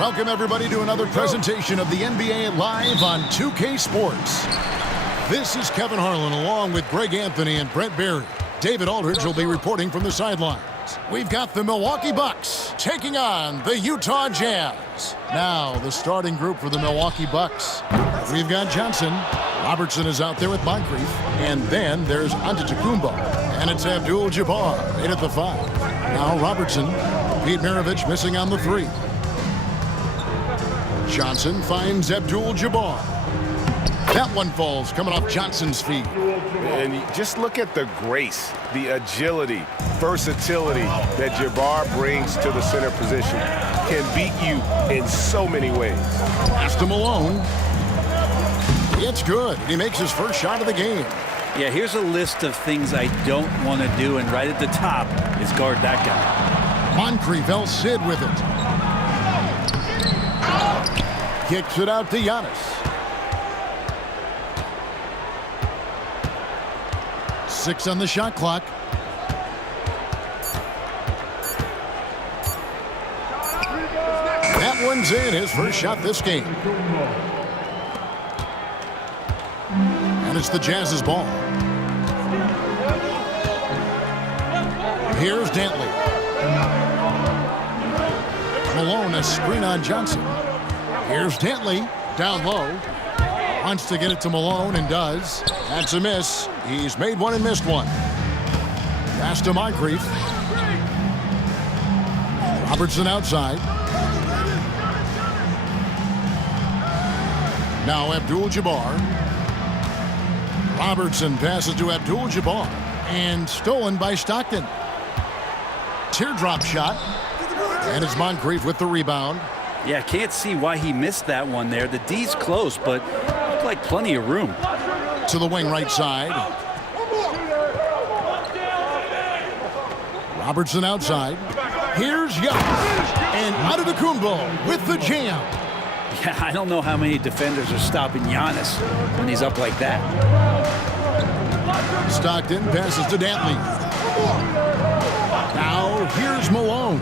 Welcome, everybody, to another presentation of the NBA Live on 2K Sports. This is Kevin Harlan along with Greg Anthony and Brent Barry. David Aldridge will be reporting from the sidelines. We've got the Milwaukee Bucks taking on the Utah Jazz. Now, the starting group for the Milwaukee Bucks. We've got Johnson. Robertson is out there with Moncrief. And then there's Antetokounmpo. And it's Abdul-Jabbar in at the 5. Now Robertson. Pete Maravich missing on the 3. Johnson finds Abdul-Jabbar. That one falls coming off Johnson's feet. And just look at the grace, the agility, versatility that Jabbar brings to the center position. Can beat you in so many ways. Pass to Malone. It's good. He makes his first shot of the game. Yeah, here's a list of things I don't want to do, and right at the top is guard that guy. Moncrief El Cid with it. Kicks it out to Giannis. 6 on the shot clock. That one's in, his first shot this game. And it's the Jazz's ball. Here's Dantley. Malone, a screen on Johnson. Here's Dantley, down low. Wants to get it to Malone and does. That's a miss. He's made one and missed one. Pass to Moncrief. Robertson outside. Now Abdul-Jabbar. Robertson passes to Abdul-Jabbar. And stolen by Stockton. Teardrop shot. And it's Moncrief with the rebound. Yeah, can't see why he missed that one there. The D's close, but looked like plenty of room. To the wing right side. Robertson outside. Here's Giannis. And Antetokounmpo with the jam. Yeah, I don't know how many defenders are stopping Giannis when he's up like that. Stockton passes to Dantley. Now here's Malone.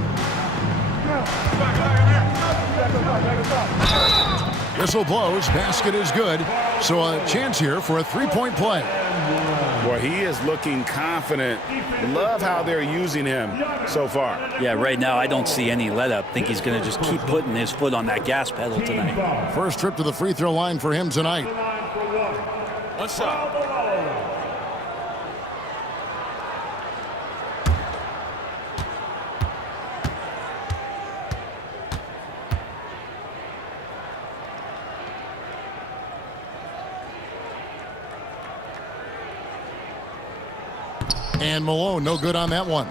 Whistle blows. Basket is good. So a chance here for a three-point play. Boy, he is looking confident. Love how they're using him so far. Yeah, right now I don't see any let-up. Think he's going to just keep putting his foot on that gas pedal tonight. First trip to the free throw line for him tonight. What's up? And Malone, no good on that one.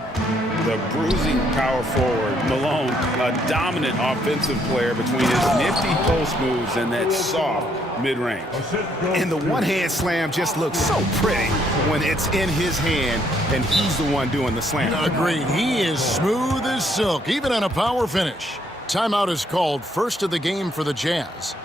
The bruising power forward, Malone, a dominant offensive player between his nifty post moves and that soft mid-range. And the one-hand slam just looks so pretty when it's in his hand and he's the one doing the slam. Agreed. He is smooth as silk, even on a power finish. Timeout is called, first of the game for the Jazz.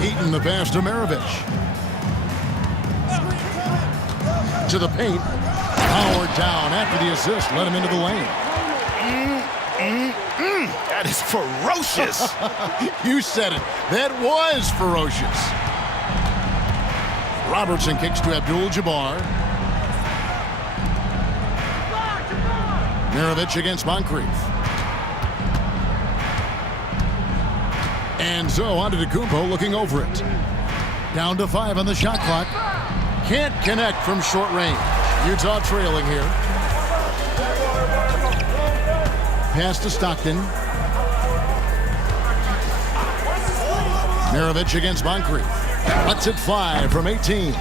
Eaton the pass to Maravich. To the paint. Howard down after the assist. Let him into the lane. That is ferocious. You said it. That was ferocious. Robertson kicks to Abdul-Jabbar. Maravich against Moncrief. And so Antetokounmpo looking over it. Down to 5 on the shot clock. Can't connect from short range. Utah trailing here. Pass to Stockton. Maravich against Moncrief. Lets it fly from 18.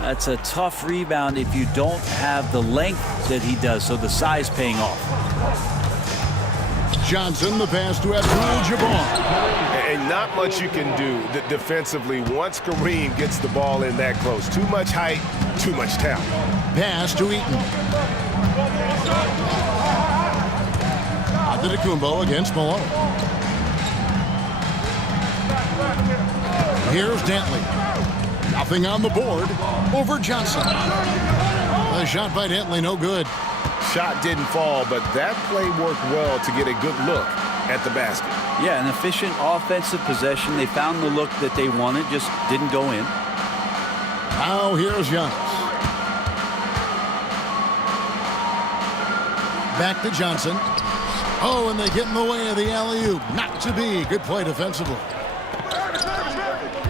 That's a tough rebound if you don't have the length that he does, so the size paying off. Johnson, the pass to Abdul-Jabbar. And not much you can do defensively once Kareem gets the ball in that close. Too much height, too much talent. Pass to Eaton. Antetokounmpo against Malone. Here's Dantley. Nothing on the board over Johnson. The shot by Dantley, no good. Shot didn't fall, but that play worked well to get a good look at the basket. Yeah, an efficient offensive possession. They found the look that they wanted, just didn't go in. Now here's Giannis. Back to Johnson. Oh, and they get in the way of the alley-oop. Not to be. Good play defensively.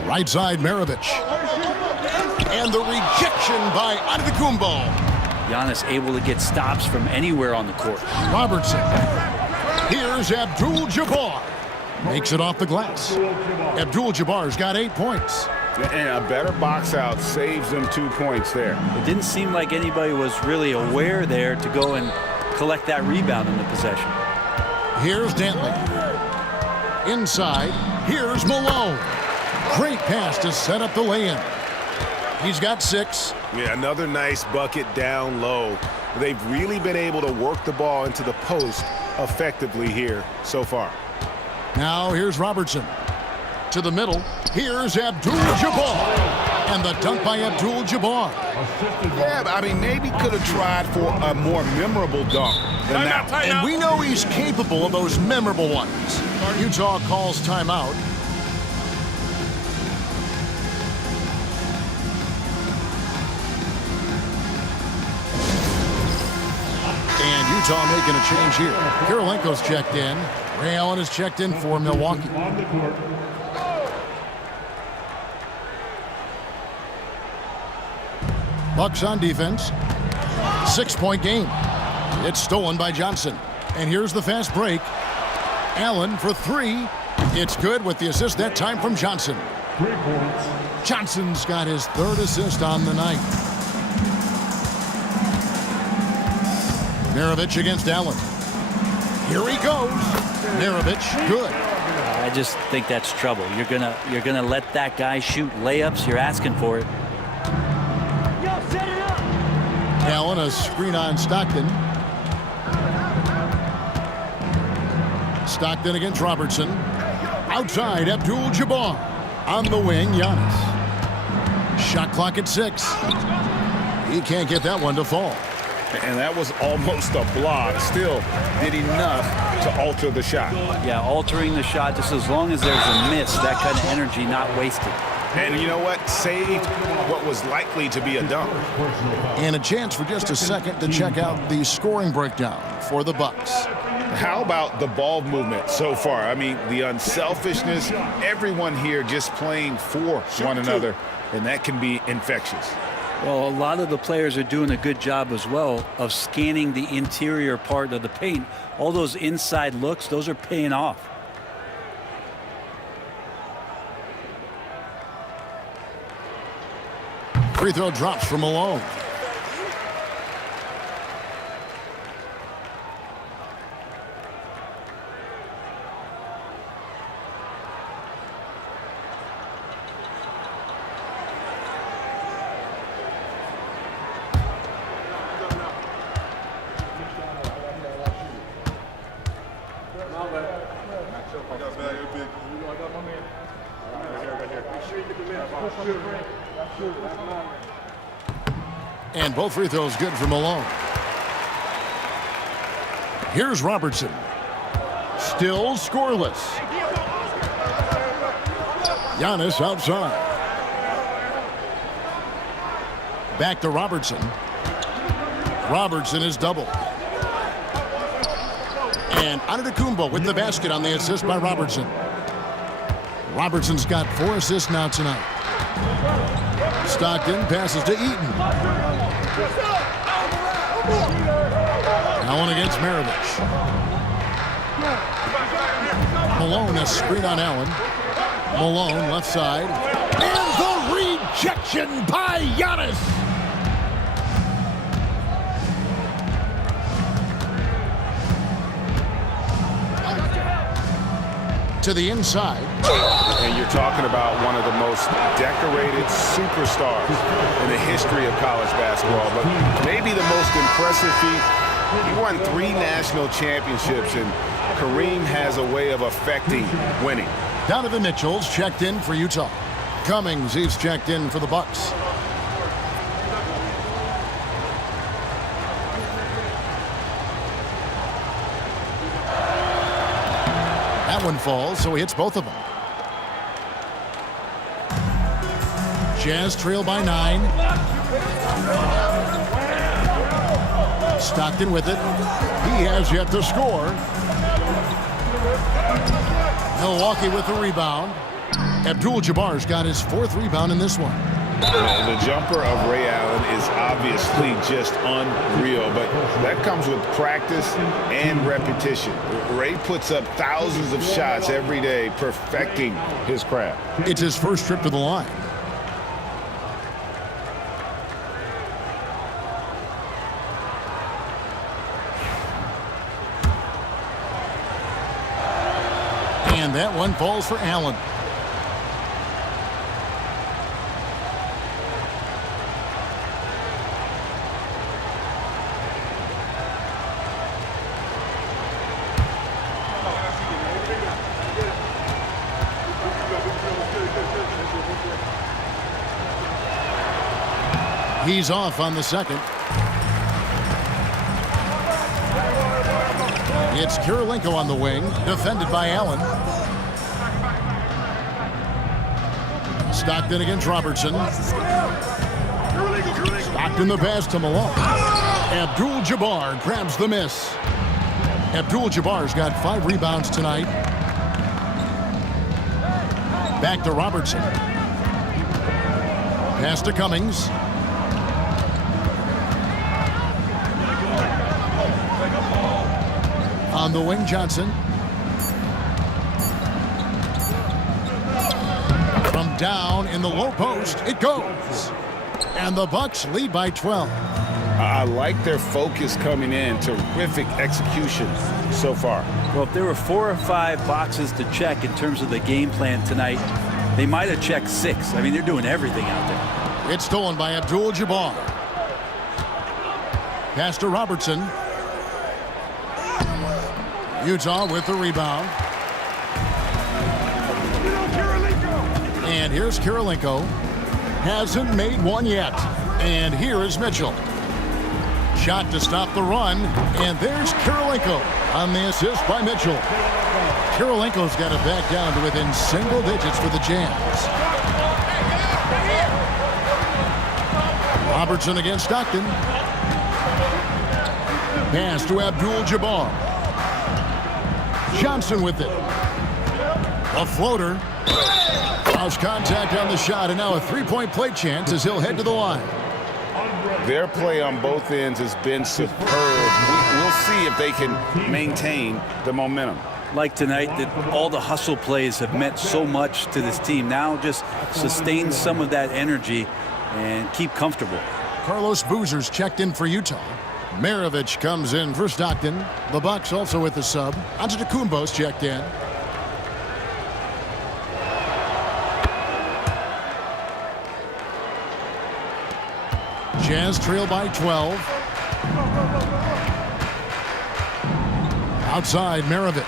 Right side, Maravich. And the rejection by Antetokounmpo. Giannis able to get stops from anywhere on the court. Robertson. Here's Abdul-Jabbar. Makes it off the glass. Abdul-Jabbar's got 8 points. And a better box out saves them 2 points there. It didn't seem like anybody was really aware there to go and collect that rebound in the possession. Here's Dantley. Inside, here's Malone. Great pass to set up the lay-in. He's got 6. Yeah, another nice bucket down low. They've really been able to work the ball into the post effectively here so far. Now here's Robertson. To the middle, here's Abdul-Jabbar. And the dunk by Abdul-Jabbar. Yeah, I mean, maybe could have tried for a more memorable dunk than that. And we know he's capable of those memorable ones. Utah calls timeout. And Utah making a change here. Kirilenko's checked in. Ray Allen is checked in for Milwaukee. Bucks on defense. 6-point game. It's stolen by Johnson. And here's the fast break. Allen for 3. It's good with the assist that time from Johnson. 3 points. Johnson's got his 3rd assist on the night. Maravich against Allen. Here he goes. Maravich, good. I just think that's trouble. You're gonna let that guy shoot layups. You're asking for it. Allen, a screen on Stockton. Stockton against Robertson. Outside, Abdul-Jabbar. On the wing, Giannis. Shot clock at 6. He can't get that one to fall. And that was almost a block. Still did enough to alter the shot. Yeah, altering the shot just as long as there's a miss. That kind of energy not wasted. And you know what? Saved what was likely to be a dunk. And a chance for just a second to check out the scoring breakdown for the Bucks. How about the ball movement so far? I mean, the unselfishness, everyone here just playing for one another, and that can be infectious. Well, a lot of the players are doing a good job as well of scanning the interior part of the paint. All those inside looks, those are paying off. Free throw drops from Malone. And both free throws good for Malone. Here's Robertson. Still scoreless. Giannis outside. Back to Robertson. Robertson is doubled. And Antetokounmpo with the basket on the assist by Robertson. Robertson's got 4 assists now tonight. Stockton passes to Eaton. Allen against Maravich. Malone, a screen on Allen. Malone left side. And the rejection by Giannis. To the inside. And you're talking about one of the most decorated superstars in the history of college basketball, but maybe the most impressive feat. He won 3 national championships, and Kareem has a way of affecting winning. Donovan Mitchell's checked in for Utah. Cummings, he's checked in for the Bucks. That one falls, so he hits both of them. Jazz trail by 9. Stockton with it. He has yet to score. Milwaukee with the rebound. Abdul-Jabbar's got his 4th rebound in this one. The jumper of Ray Allen is obviously just unreal, but that comes with practice and repetition. Ray puts up thousands of shots every day, perfecting his craft. It's his first trip to the line. And that one falls for Allen. He's off on the second. It's Kirilenko on the wing, defended by Allen. Stockton against Robertson. Stockton the pass to Malone. Abdul-Jabbar grabs the miss. Abdul-Jabbar's got 5 rebounds tonight. Back to Robertson. Pass to Cummings. On the wing, Johnson. From down in the low post, it goes. And the Bucks lead by 12. I like their focus coming in. Terrific execution so far. Well, if there were 4 or 5 boxes to check in terms of the game plan tonight, they might have checked 6. I mean, they're doing everything out there. It's stolen by Abdul-Jabbar. Pass to Robertson. Utah with the rebound. And here's Kirilenko. Hasn't made one yet. And here is Mitchell. Shot to stop the run. And there's Kirilenko on the assist by Mitchell. Kirilenko's got it back down to within single digits for the Jazz. Robertson against Stockton. Pass to Abdul-Jabbar. Johnson with it. A floater. Lost contact on the shot, and now a 3-point play chance as he'll head to the line. Their play on both ends has been superb. We'll see if they can maintain the momentum. Like tonight, that all the hustle plays have meant so much to this team. Now just sustain some of that energy and keep comfortable. Carlos Boozer's checked in for Utah. Maravich comes in for Stockton. The Bucks also with the sub. Antetokounmpo's checked in. Jazz trail by 12. Outside, Maravich.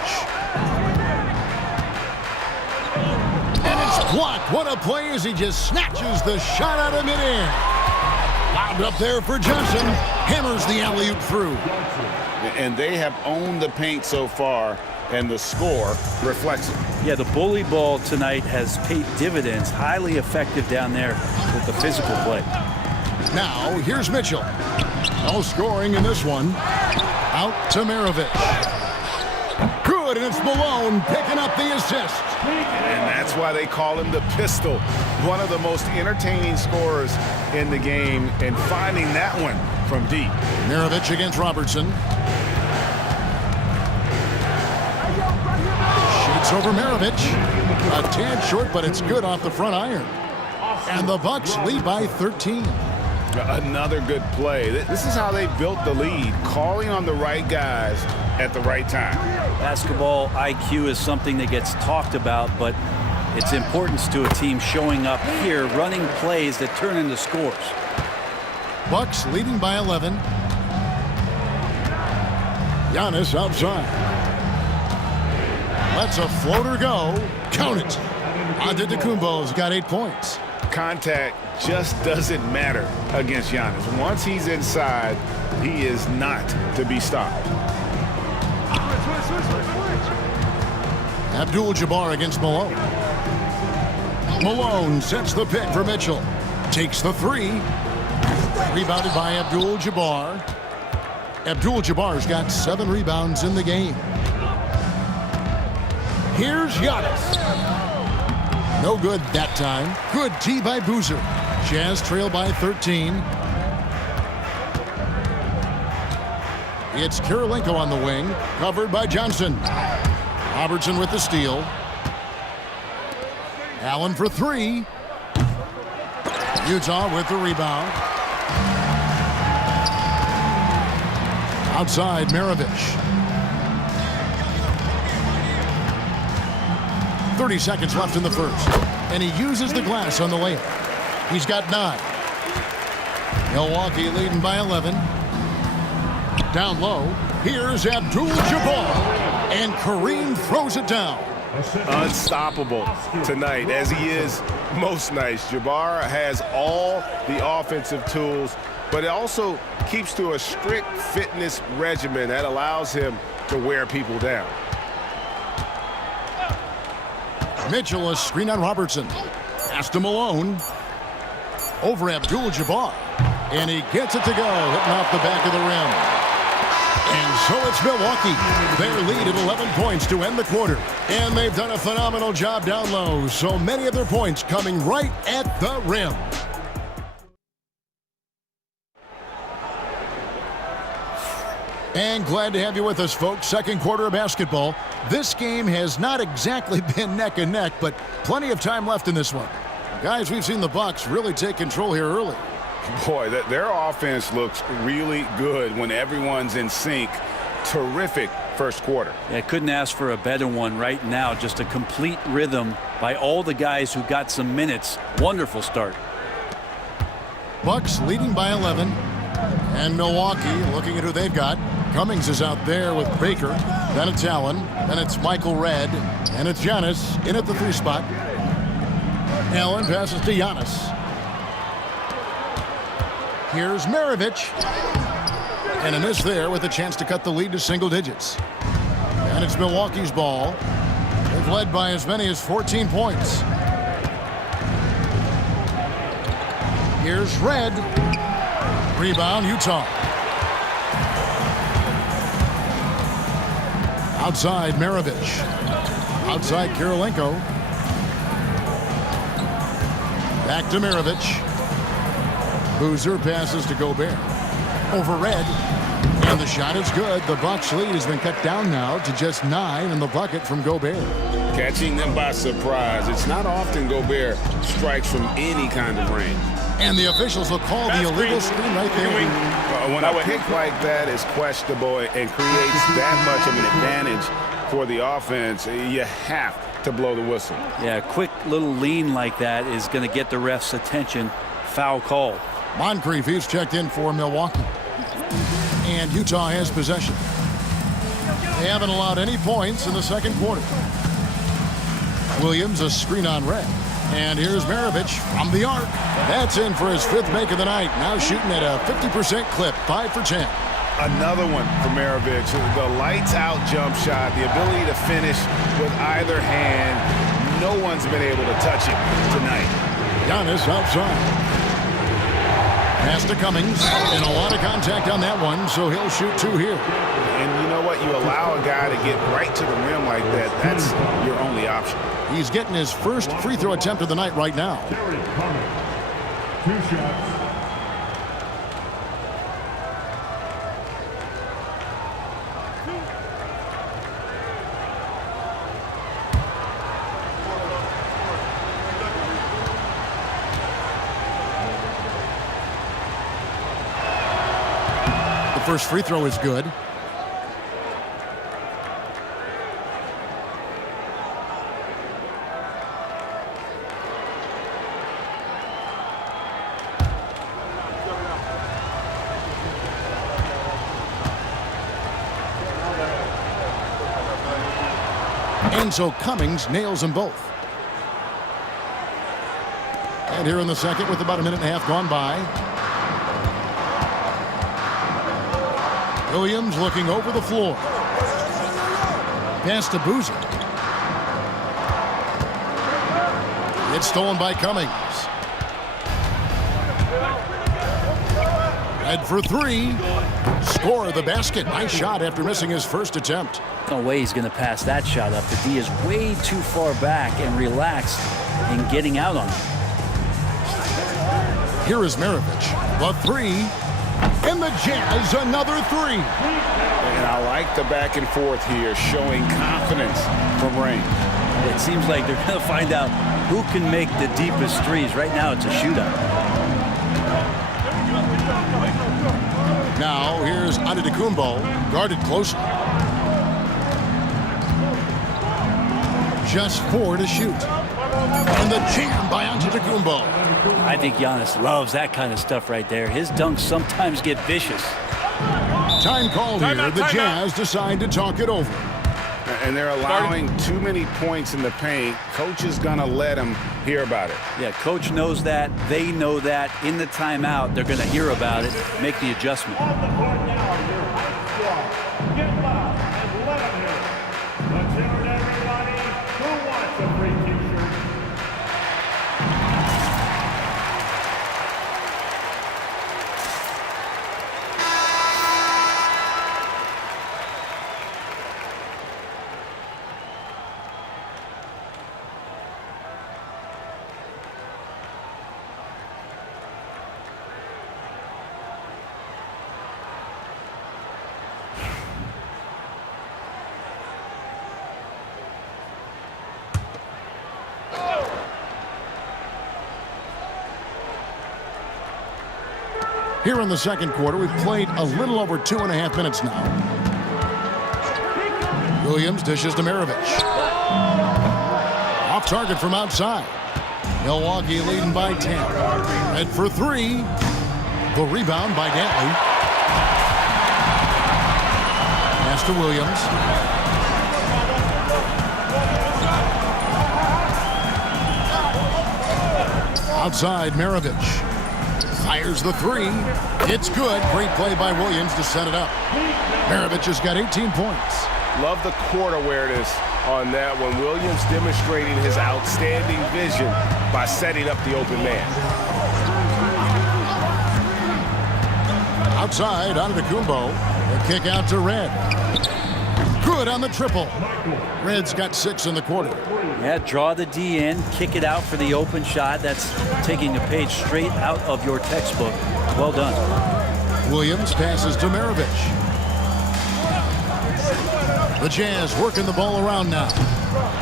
And it's blocked. What a play as he just snatches the shot out of midair. Lobbed up there for Johnson. Hammers the alley-oop through. And they have owned the paint so far, and the score reflects it. Yeah, the bully ball tonight has paid dividends. Highly effective down there with the physical play. Now, here's Mitchell. No scoring in this one. Out to Maravich. Good, and it's Malone picking up the assist. And that's why they call him the pistol. One of the most entertaining scorers in the game, and finding that one from deep. Maravich against Robertson. Shoots over Maravich. A tad short, but it's good off the front iron. And the Bucks lead by 13. Another good play. This is how they built the lead, calling on the right guys at the right time. Basketball IQ is something that gets talked about, but It's importance to a team showing up here, running plays that turn into scores. Bucks leading by 11. Giannis outside. Lets a floater go. Count it. Antetokounmpo's got 8 points. Contact just doesn't matter against Giannis. Once he's inside, he is not to be stopped. Abdul-Jabbar against Malone. Malone sets the pick for Mitchell. Takes the three. Rebounded by Abdul-Jabbar. Abdul-Jabbar's got 7 rebounds in the game. Here's Giannis. No good that time. Good tee by Boozer. Jazz trail by 13. It's Kirilenko on the wing, covered by Johnson. Robertson with the steal. Allen for 3. Utah with the rebound. Outside, Maravich. 30 seconds left in the first. And he uses the glass on the layup. He's got 9. Milwaukee leading by 11. Down low. Here's Abdul-Jabbar. And Kareem throws it down. Unstoppable tonight, as he is most nights. Jabbar has all the offensive tools, but it also keeps to a strict fitness regimen that allows him to wear people down. Mitchell, a screen on Robertson. Pass to Malone. Over Abdul-Jabbar. And he gets it to go, hitting off the back of the rim. And so it's Milwaukee. Their lead at 11 points to end the quarter. And they've done a phenomenal job down low. So many of their points coming right at the rim. And glad to have you with us, folks. Second quarter of basketball. This game has not exactly been neck and neck, but plenty of time left in this one. Guys, we've seen the Bucks really take control here early. Boy, their offense looks really good when everyone's in sync. Terrific first quarter. Yeah, couldn't ask for a better one right now. Just a complete rhythm by all the guys who got some minutes. Wonderful start. Bucks leading by 11. And Milwaukee looking at who they've got. Cummings is out there with Baker. Then it's Allen. Then it's Michael Redd. And it's Giannis in at the 3 spot. Allen passes to Giannis. Here's Maravich. And a miss there with a chance to cut the lead to single digits. And it's Milwaukee's ball. They've led by as many as 14 points. Here's Redd. Rebound, Utah. Outside, Maravich. Outside, Kirilenko. Back to Maravich. Boozer passes to Gobert. Over Redd. And the shot is good. The Bucks lead has been cut down now to just 9 in the bucket from Gobert. Catching them by surprise. It's not often Gobert strikes from any kind of range. And the officials will call the illegal screen right there. When a pick like that is questionable and creates that much of an advantage for the offense, you have to blow the whistle. Yeah, a quick little lean like that is going to get the ref's attention. Foul call. Moncrief is checked in for Milwaukee. And Utah has possession. They haven't allowed any points in the second quarter. Williams, a screen on Redd. And here's Maravich from the arc. That's in for his 5th make of the night. Now shooting at a 50% clip, 5 for 10. Another one for Maravich. The lights-out jump shot, the ability to finish with either hand. No one's been able to touch it tonight. Giannis outside. Pass to Cummings, and a lot of contact on that one, so he'll shoot 2 here. And you know what? You allow a guy to get right to the rim like that, that's your only option. He's getting his first free throw attempt of the night right now. 2 shots. The first free throw is good. And so Cummings nails them both. And here in the second with about a minute and a half gone by. Williams looking over the floor. Pass to Boozer. It's stolen by Cummings. Red for three. Score the basket. Nice shot after missing his first attempt. No way he's going to pass that shot up. The D is way too far back and relaxed in getting out on it. Here is Maravich. The three. And the Jazz another three. And I like the back and forth here, showing confidence from range. It seems like they're going to find out who can make the deepest threes. Right now it's a shootout. Now here's Antetokounmpo, guarded closely. Just 4 to shoot. And the jam by Antetokounmpo. I think Giannis loves that kind of stuff right there. His dunks sometimes get vicious. Time called here. The Jazz decide to talk it over. And they're allowing too many points in the paint. Coach is going to let them hear about it. Yeah, coach knows that. They know that. In the timeout, they're going to hear about it, make the adjustment. On the court now, your high squad. Get loud and let them hear it. Let's hear it, everybody who wants a free t-shirt. Here in the second quarter, we've played a little over 2.5 minutes now. Williams dishes to Maravich. Off target from outside. Milwaukee leading by 10. Red for three. The rebound by Dantley. Pass to Williams. Outside, Maravich. Fires the three. It's good. Great play by Williams to set it up. Maravich has got 18 points. Love the court awareness on that one. Williams demonstrating his outstanding vision by setting up the open man. Outside, Antetokounmpo. The kick out to Red. Good on the triple. Red's got 6 in the quarter. Yeah, draw the D in, kick it out for the open shot. That's taking a page straight out of your textbook. Well done. Williams passes to Maravich. The Jazz working the ball around now.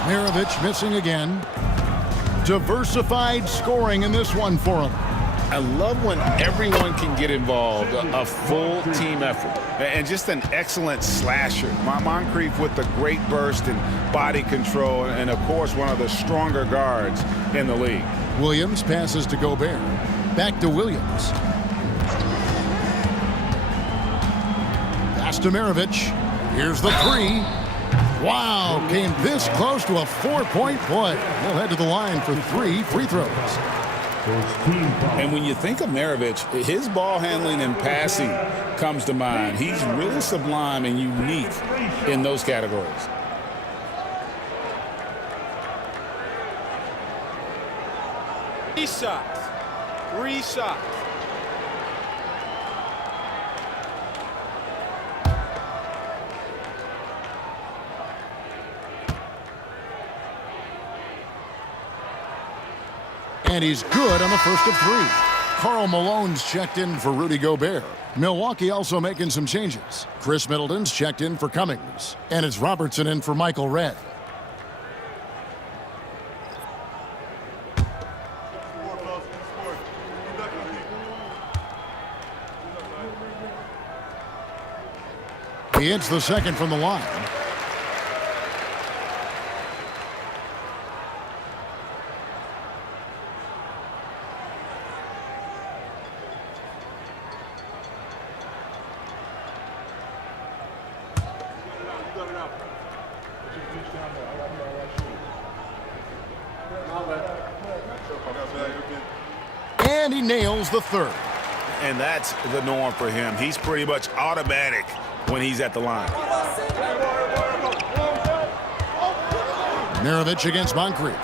Maravich missing again. Diversified scoring in this one for him. I love when everyone can get involved, a full team effort, and just an excellent slasher. Moncrief with the great burst and body control, and of course one of the stronger guards in the league. Williams passes to Gobert. Back to Williams. Pass to Maravich. Here's the three. Wow, came this close to a 4-point play. He'll head to the line for 3 free throws. And when you think of Maravich, his ball handling and passing comes to mind. He's really sublime and unique in those categories. Three shots. 3 shots. And he's good on the first of 3. Karl Malone's checked in for Rudy Gobert. Milwaukee also making some changes. Chris Middleton's checked in for Cummings. And it's Robertson in for Michael Red. He hits the second from the line. And he nails the third. And that's the norm for him. He's pretty much automatic when he's at the line. Maravich against Moncrief.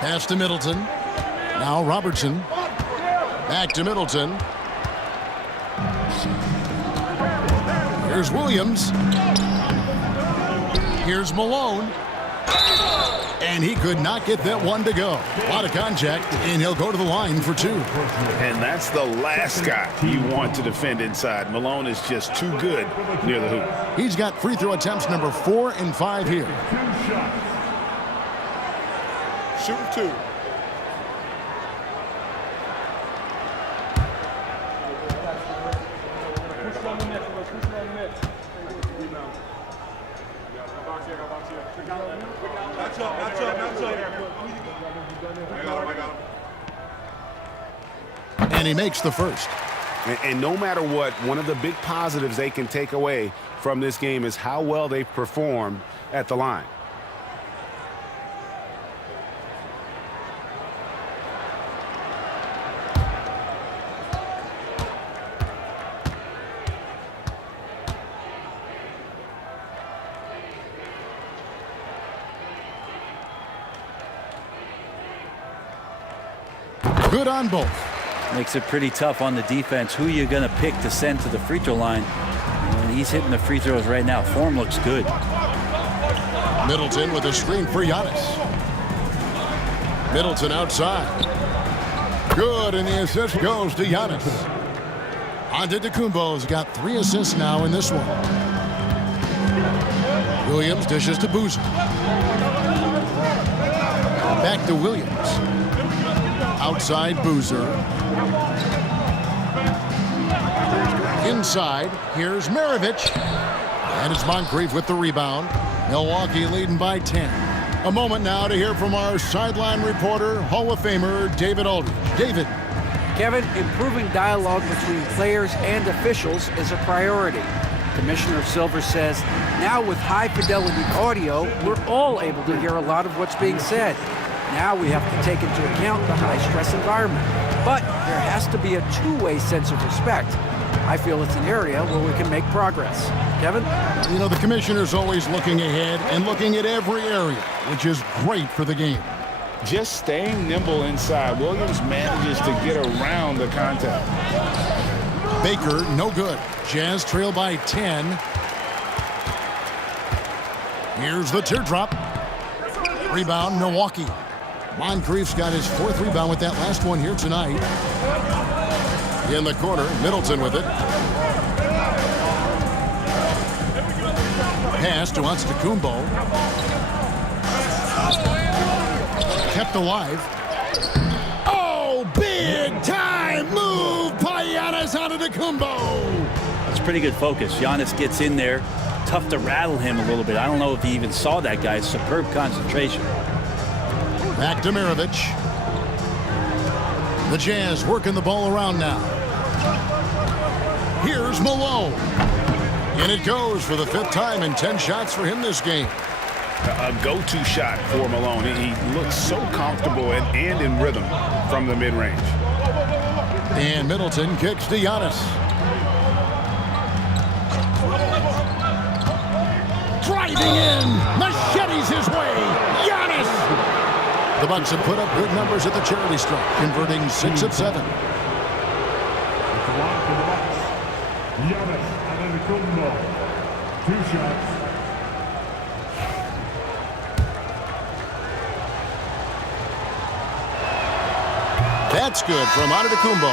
Pass to Middleton. Now Robertson. Back to Middleton. Here's Williams. Here's Malone. And he could not get that one to go. A lot of contact, and he'll go to the line for two. And that's the last guy you want to defend inside. Malone is just too good near the hoop. He's got free throw attempts number 4 and 5 here. Shooting 2. And he makes the first. And no matter what, one of the big positives they can take away from this game is how well they performed at the line. Good on both. Makes it pretty tough on the defense. Who you're going to pick to send to the free throw line. And he's hitting the free throws right now. Form looks good. Middleton with a screen for Giannis. Middleton outside. Good, and the assist goes to Giannis. Antetokounmpo's got 3 assists now in this one. Williams dishes to Boozer. Back to Williams. Outside Boozer. Inside, here's Maravich. And it's Moncrief with the rebound. Milwaukee leading by 10. A moment now to hear from our sideline reporter, Hall of Famer David Aldridge. David. Kevin, improving dialogue between players and officials is a priority. Commissioner Silver says, now with high-fidelity audio, we're all able to hear a lot of what's being said. Now we have to take into account the high-stress environment. But there has to be a two-way sense of respect. I feel it's an area where we can make progress. Kevin? You know, the commissioner's always looking ahead and looking at every area, which is great for the game. Just staying nimble inside. Williams manages to get around the contact. Baker, no good. Jazz trail by 10. Here's the teardrop. Rebound, Milwaukee. Moncrief's got his 4th rebound with that last one here tonight. In the corner, Middleton with it. Pass to Antetokounmpo. Kept alive. Oh, big time move by Giannis Antetokounmpo. That's pretty good focus. Giannis gets in there. Tough to rattle him a little bit. I don't know if he even saw that guy. Superb concentration. Back to Maravich. The Jazz working the ball around now. Here's Malone. And it goes for the 5th time and 10 shots for him this game. A go-to shot for Malone. He looks so comfortable and in rhythm from the mid-range. And Middleton kicks to Giannis. Driving in. Machetes his way. Giannis. The Bucks have put up good numbers at the charity stripe, converting 6 of 7. Giannis Antetokounmpo, 2 shots. That's good from Antetokounmpo.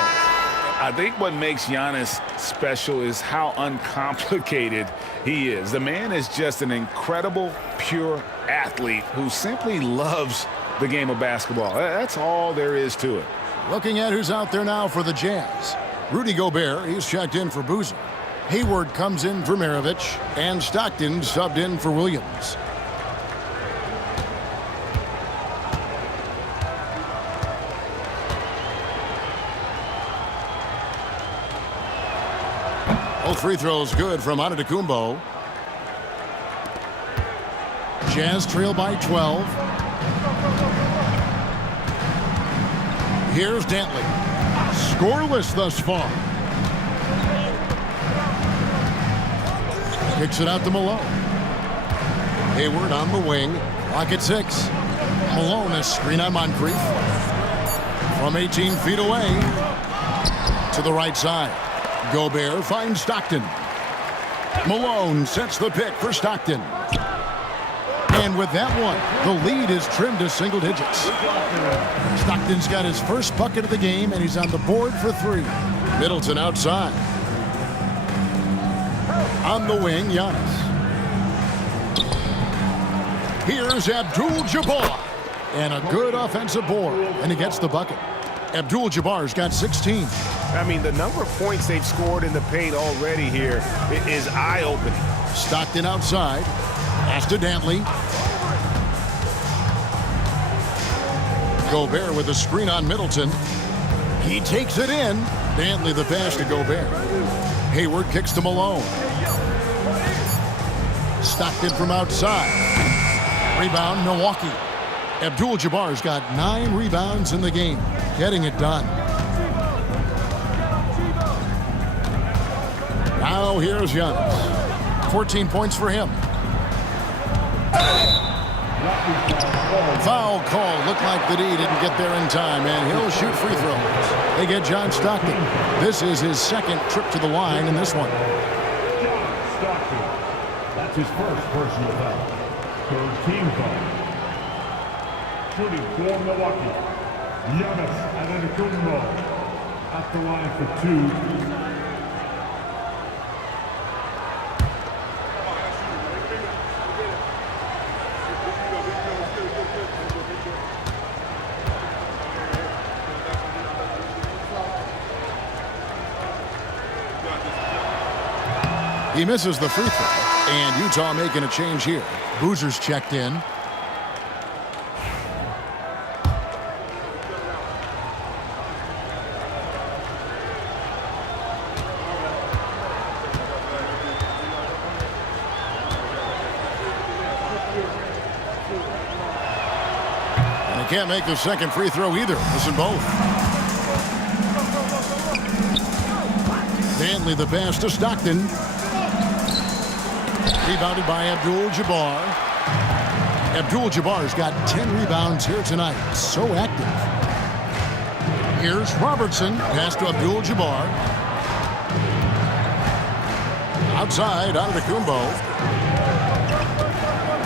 I think what makes Giannis special is how uncomplicated he is. The man is just an incredible, pure athlete who simply loves the game of basketball. That's all there is to it. Looking at who's out there now for the Jazz. Rudy Gobert, he's checked in for Boozer. Hayward comes in for Maravich, and Stockton subbed in for Williams. All free throws good from Antetokounmpo. Jazz trail by 12. Here's Dantley. Scoreless thus far. Kicks it out to Malone. Hayward on the wing. Clock at 6. Malone, a screen on Moncrief. From 18 feet away. To the right side. Gobert finds Stockton. Malone sets the pick for Stockton. And with that one, the lead is trimmed to single digits. Stockton's got his first bucket of the game, and he's on the board for 3. Middleton outside. On the wing, Giannis. Here's Abdul-Jabbar. And a good offensive board, and he gets the bucket. Abdul-Jabbar's got 16. I mean, the number of points they've scored in the paint already here is eye-opening. Stockton outside. Pass to Dantley. Gobert with a screen on Middleton. He takes it in. Dantley the pass to Gobert. Hayward kicks to Malone. Stockton from outside. Rebound, Milwaukee. Abdul-Jabbar's got 9 rebounds in the game, getting it done. Now here's Giannis. 14 points for him. Foul call. Looked like the D didn't get there in time, and he'll shoot free throws. They get John Stockton. This is his second trip to the line in this one. John Stockton. That's his first personal foul. Third team foul. Shooting for Milwaukee. Giannis Antetokounmpo at the line for 2. He misses the free throw, and Utah making a change here. Boozer's checked in. And he can't make the second free throw either. Missing both. Dantley the pass to Stockton. Rebounded by Abdul-Jabbar. Abdul-Jabbar's got 10 rebounds here tonight. So active. Here's Robertson. Pass to Abdul-Jabbar. Outside, Antetokounmpo.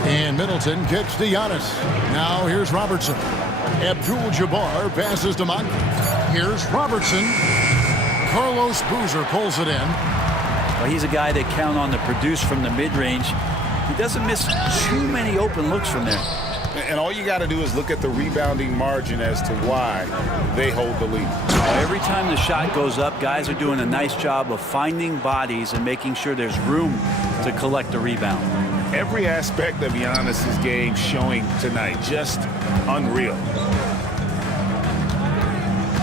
And Middleton kicks to Giannis. Now here's Robertson. Abdul-Jabbar passes to Moncrief. Here's Robertson. Carlos Boozer pulls it in. Well, he's a guy they count on to produce from the mid-range. He doesn't miss too many open looks from there. And all you got to do is look at the rebounding margin as to why they hold the lead. Every time the shot goes up, guys are doing a nice job of finding bodies and making sure there's room to collect the rebound. Every aspect of Giannis's game showing tonight, just unreal.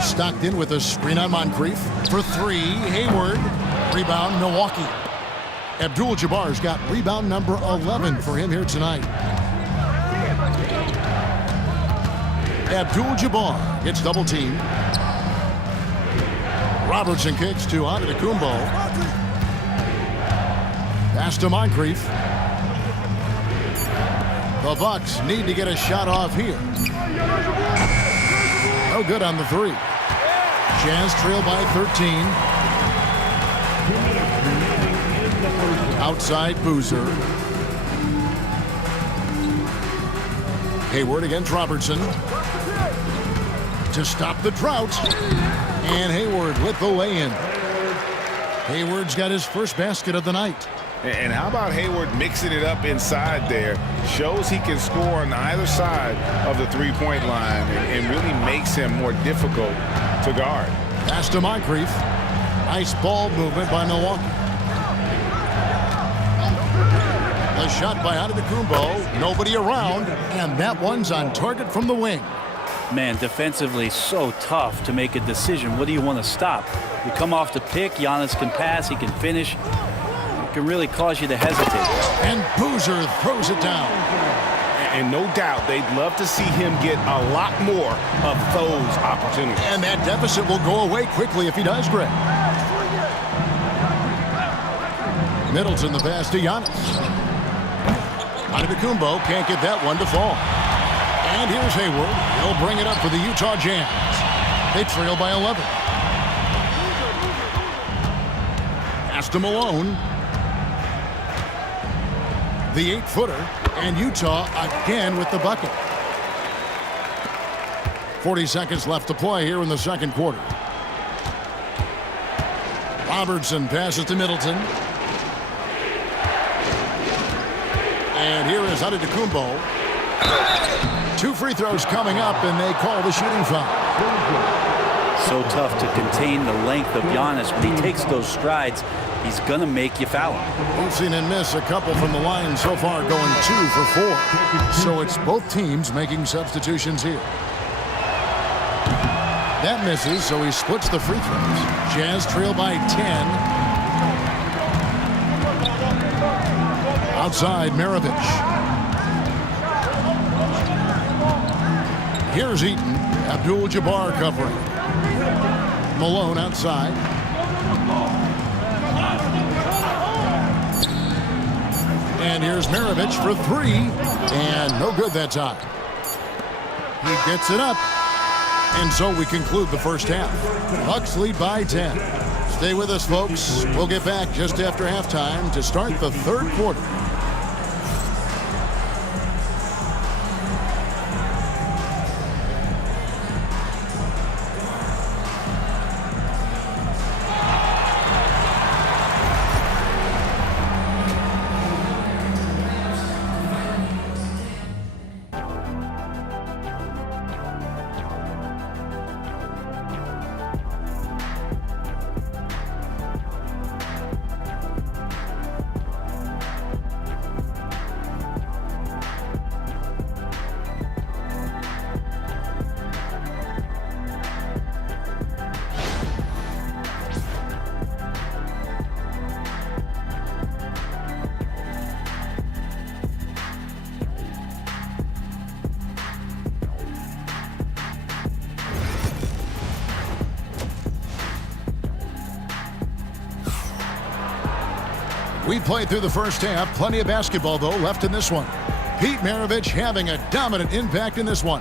Stockton with a screen on Moncrief. For 3, Hayward. Rebound, Milwaukee. Abdul-Jabbar's got rebound number 11 for him here tonight. Abdul-Jabbar gets double teamed. Robertson kicks to Antetokounmpo. Pass to Moncrief. The Bucks need to get a shot off here. No good on the 3. Jazz trail by 13. Outside Boozer. Hayward against Robertson. To stop the drought. And Hayward with the lay-in. Hayward's got his first basket of the night. And how about Hayward mixing it up inside there? Shows he can score on either side of the three-point line and really makes him more difficult to guard. Pass to Moncrief. Nice ball movement by Milwaukee. The shot by Antetokounmpo. Nobody around. And that one's on target from the wing. Man, defensively so tough to make a decision. What do you want to stop? You come off the pick, Giannis can pass, he can finish. It can really cause you to hesitate. And Boozer throws it down. And no doubt they'd love to see him get a lot more of those opportunities. And that deficit will go away quickly if he does, Greg. Middleton the pass to Giannis. Antetokounmpo can't get that one to fall. And here's Hayward. He'll bring it up for the Utah Jazz. They trail by 11. Pass to Malone. The 8-footer. And Utah again with the bucket. 40 seconds left to play here in the second quarter. Robertson passes to Middleton. And here is Antetokounmpo. 2 free throws coming up, and they call the shooting foul. So tough to contain the length of Giannis. When he takes those strides, he's going to make you foul him. We've seen him miss a couple from the line so far, going 2 for 4. So it's both teams making substitutions here. That misses, so he splits the free throws. Jazz trail by 10. Outside, Maravich. Here's Eaton. Abdul-Jabbar covering. Malone outside. And here's Maravich for 3. And no good that time. He gets it up. And so we conclude the first half. Bucks lead by 10. Stay with us, folks. We'll get back just after halftime to start the third quarter. We played through the first half. Plenty of basketball, though, left in this one. Pete Maravich having a dominant impact in this one.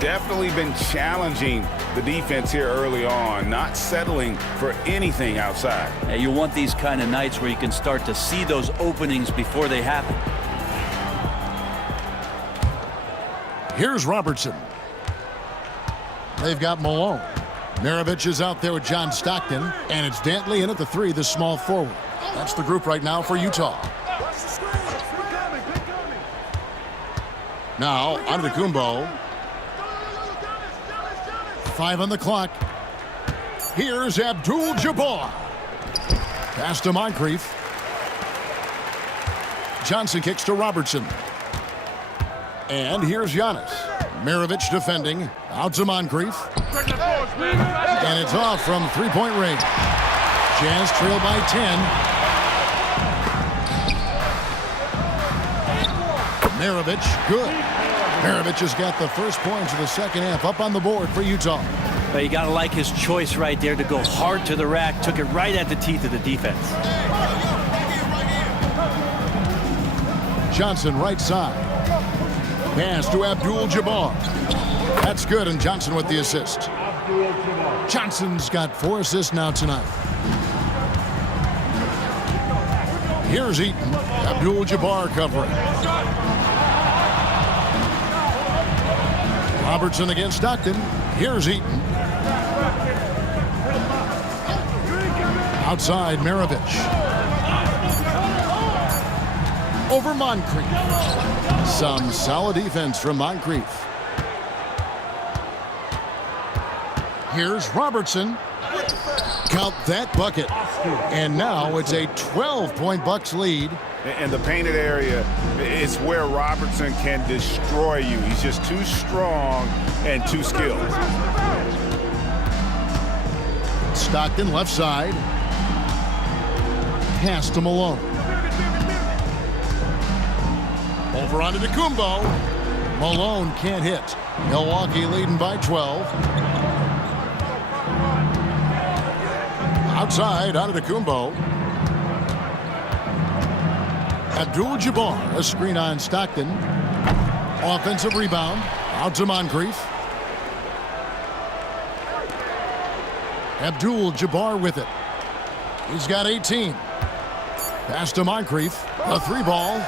Definitely been challenging the defense here early on, not settling for anything outside. Hey, you want these kind of nights where you can start to see those openings before they happen. Here's Robertson. They've got Malone. Maravich is out there with John Stockton, and it's Dantley in at the 3, the small forward. That's the group right now for Utah. Now, Antetokounmpo. 5 on the clock. Here's Abdul-Jabbar. Pass to Moncrief. Johnson kicks to Robertson. And here's Giannis. Maravich defending. Out to Moncrief. And it's off from three-point range. Jazz trail by 10. Maravich, good. Maravich has got the first points of the second half up on the board for Utah. But you got to like his choice right there to go hard to the rack. Took it right at the teeth of the defense. Johnson right side. Pass to Abdul-Jabbar. That's good, and Johnson with the assist. Johnson's got 4 assists now tonight. Here's Eaton. Abdul-Jabbar covering. Robertson against Stockton. Here's Eaton. Outside, Maravich. Over Moncrief. Some solid defense from Moncrief. Here's Robertson. Count that bucket. And now it's a 12-point Bucks lead. And the painted area is where Robertson can destroy you. He's just too strong and too skilled. Stockton left side. Pass to Malone. Over onto Antetokounmpo. Malone can't hit. Milwaukee leading by 12. Outside, Antetokounmpo. Abdul-Jabbar, a screen on Stockton. Offensive rebound. Out to Moncrief. Abdul-Jabbar with it. He's got 18. Pass to Moncrief. A three ball.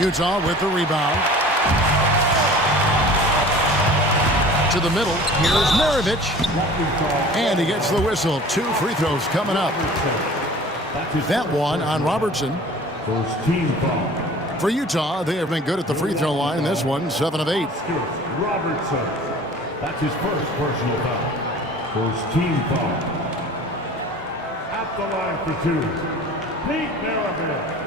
Utah with the rebound. To the middle. Here's Maravich. And he gets the whistle. 2 free throws coming up. That one on Robertson. First team foul. For Utah, they have been good at the free throw line. This one, 7 of 8. Robertson. That's his first personal foul. First team foul. At the line for 2. Pete Maravich.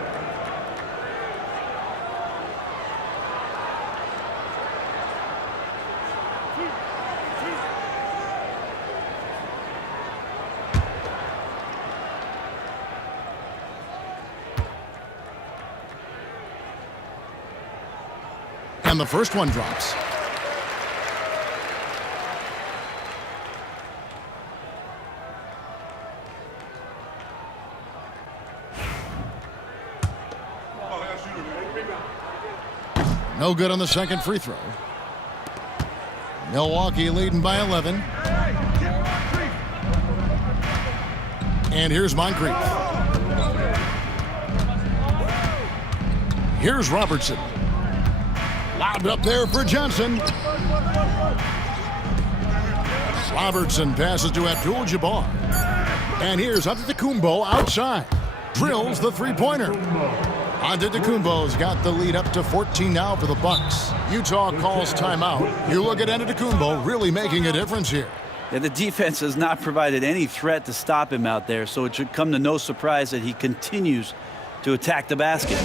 And the first one drops. No good on the second free throw. Milwaukee leading by 11. And here's Moncrief. Here's Robertson. Lobbed up there for Johnson. Robertson passes to Abdul-Jabbar. And here's Antetokounmpo outside. Drills the three-pointer. Antetokounmpo's got the lead up to 14 now for the Bucks. Utah calls timeout. You look at Antetokounmpo really making a difference here. Yeah, the defense has not provided any threat to stop him out there, so it should come to no surprise that he continues to attack the basket.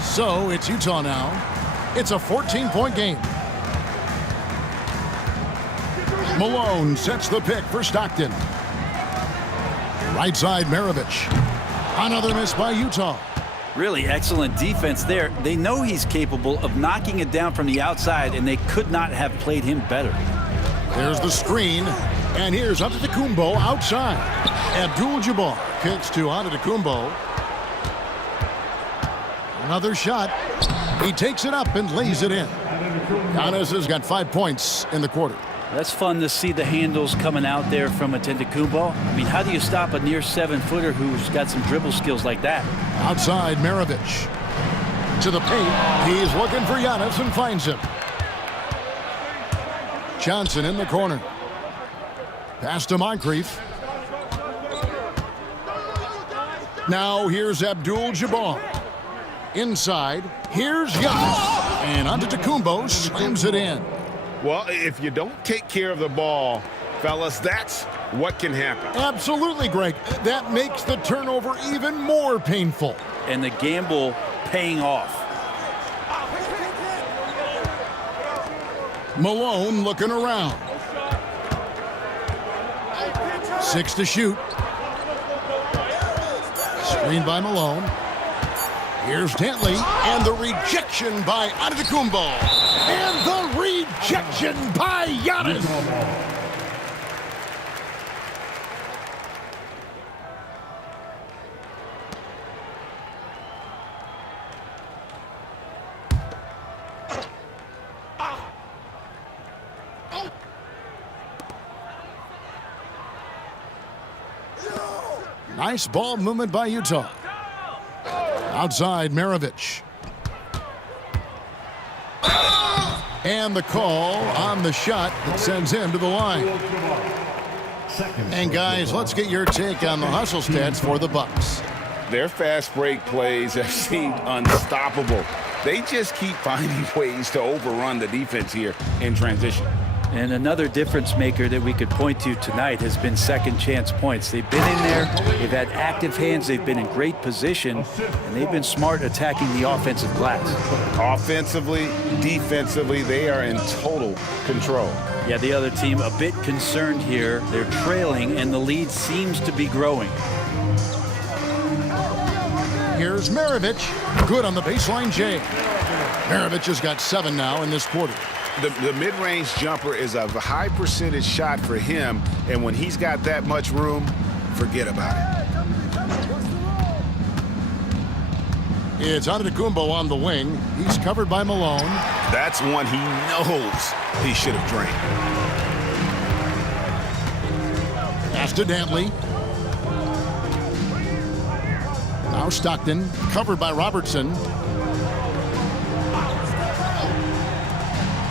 So it's Utah now. It's a 14-point game. Malone sets the pick for Stockton. Right side, Maravich. Another miss by Utah. Really excellent defense there. They know he's capable of knocking it down from the outside, and they could not have played him better. There's the screen, and here's Antetokounmpo outside. Abdul-Jabbar kicks to Antetokounmpo. Another shot. He takes it up and lays it in. Giannis has got 5 points in the quarter. That's fun to see the handles coming out there from Antetokounmpo. I mean, how do you stop a near 7-footer who's got some dribble skills like that? Outside, Maravich. To the paint. He's looking for Giannis and finds him. Johnson in the corner. Pass to Moncrief. Now here's Abdul-Jabbar. Inside, here's Giannis. And Antetokounmpo slams it in. Well, if you don't take care of the ball, fellas, that's what can happen. Absolutely, Greg. That makes the turnover even more painful. And the gamble paying off. Malone looking around. 6 to shoot. Screen by Malone. Here's Dantley, and the rejection by Antetokounmpo. And the rejection by Giannis. Nice ball movement by Utah. Outside, Maravich. And the call on the shot that sends him to the line. And guys, let's get your take on the hustle stats for the Bucks. Their fast break plays have seemed unstoppable. They just keep finding ways to overrun the defense here in transition. And another difference maker that we could point to tonight has been second chance points. They've been in there, they've had active hands, they've been in great position, and they've been smart attacking the offensive glass. Offensively, defensively, they are in total control. Yeah, the other team a bit concerned here. They're trailing, and the lead seems to be growing. Here's Maravich. Good on the baseline, Jay. Maravich has got 7 now in this quarter. The mid-range jumper is a high percentage shot for him, and when he's got that much room, forget about it. It's Antetokounmpo on the wing. He's covered by Malone. That's one he knows he should have drained. Pass to Dantley. Now Stockton, covered by Robertson.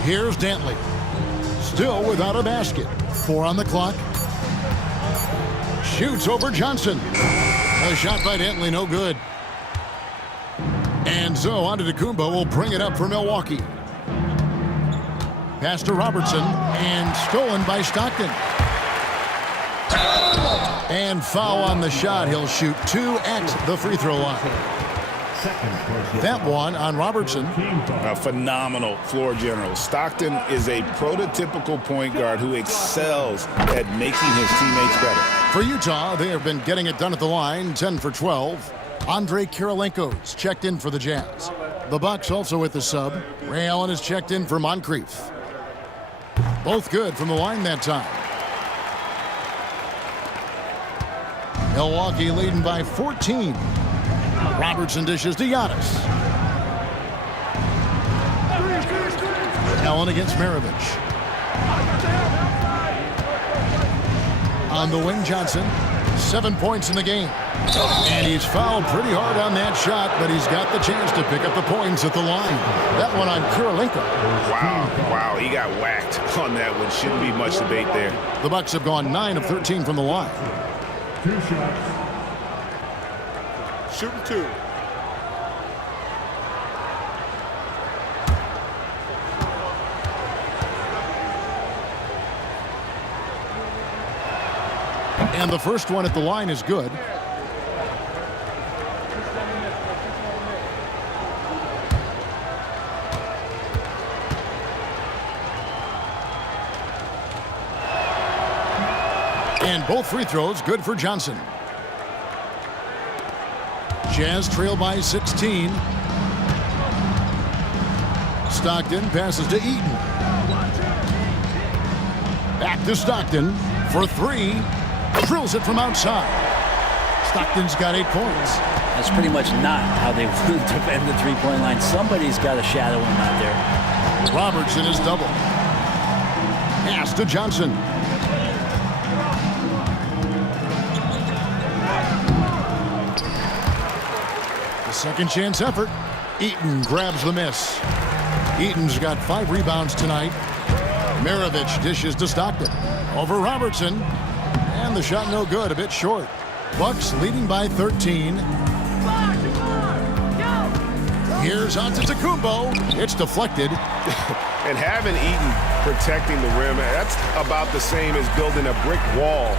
Here's Dantley. Still without a basket. 4 on the clock. Shoots over Johnson. A shot by Dantley, no good. And so Antetokounmpo will bring it up for Milwaukee. Pass to Robertson, and stolen by Stockton. And foul on the shot. He'll shoot 2 at the free throw line. That one on Robertson. A phenomenal floor general. Stockton is a prototypical point guard who excels at making his teammates better. For Utah, they have been getting it done at the line, 10 for 12. Andrei Kirilenko's checked in for the Jazz. The Bucks also with the sub. Ray Allen is checked in for Moncrief. Both good from the line that time. Milwaukee leading by 14. Robertson dishes to Giannis. Allen against Maravich. On the wing, Johnson. 7 points in the game. And he's fouled pretty hard on that shot, but he's got the chance to pick up the points at the line. That one on Kirilenko. Wow, he got whacked on that one. Shouldn't be much debate there. The Bucks have gone 9 of 13 from the line. 2 shots. Shooting 2. And the first one at the line is good. And both free throws good for Johnson. Jazz trail by 16. Stockton passes to Eaton. Back to Stockton for 3. Drills it from outside. Stockton's got 8 points. That's pretty much not how they defend the three-point line. Somebody's got to shadow him out there. Robertson is double. Pass to Johnson. The second chance effort. Eaton grabs the miss. Eaton's got 5 rebounds tonight. Maravich dishes to Stockton. Over Robertson. And the shot no good, a bit short. Bucks leading by 13. Here's Antetokounmpo. It's deflected. And having Eaton protecting the rim, that's about the same as building a brick wall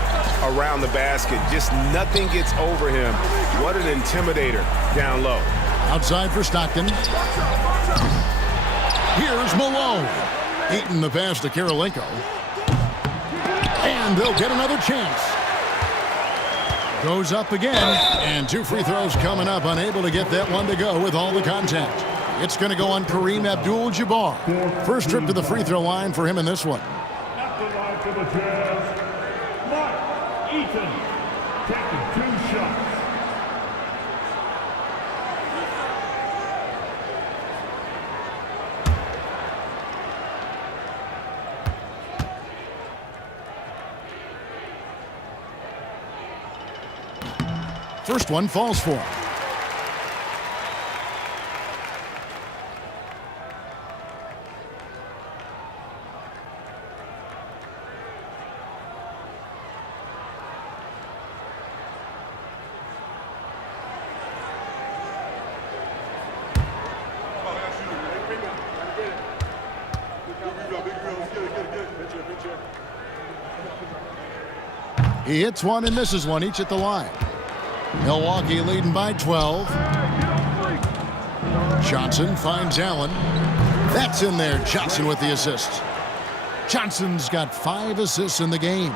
around the basket. Just nothing gets over him. What an intimidator down low. Outside for Stockton. Here's Malone. Eaton the pass to Kirilenko. And they'll get another chance. Goes up again. And 2 free throws coming up. Unable to get that one to go with all the contact. It's going to go on Kareem Abdul-Jabbar. First trip to the free throw line for him in this one. At the line for the Jazz, Mark Eaton, taking 2 shots. First one falls for him. He hits one and misses one, each at the line. Milwaukee leading by 12. Johnson finds Allen. That's in there. Johnson with the assist. Johnson's got 5 assists in the game.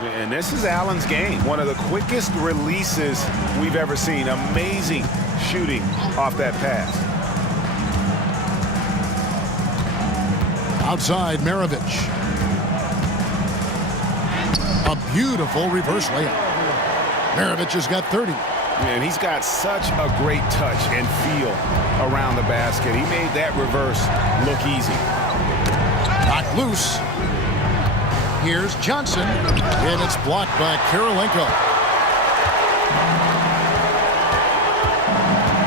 And this is Allen's game. One of the quickest releases we've ever seen. Amazing shooting off that pass. Outside, Maravich. A beautiful reverse layup. Maravich has got 30. And he's got such a great touch and feel around the basket. He made that reverse look easy. Knocked loose. Here's Johnson, and it's blocked by Kirilenko.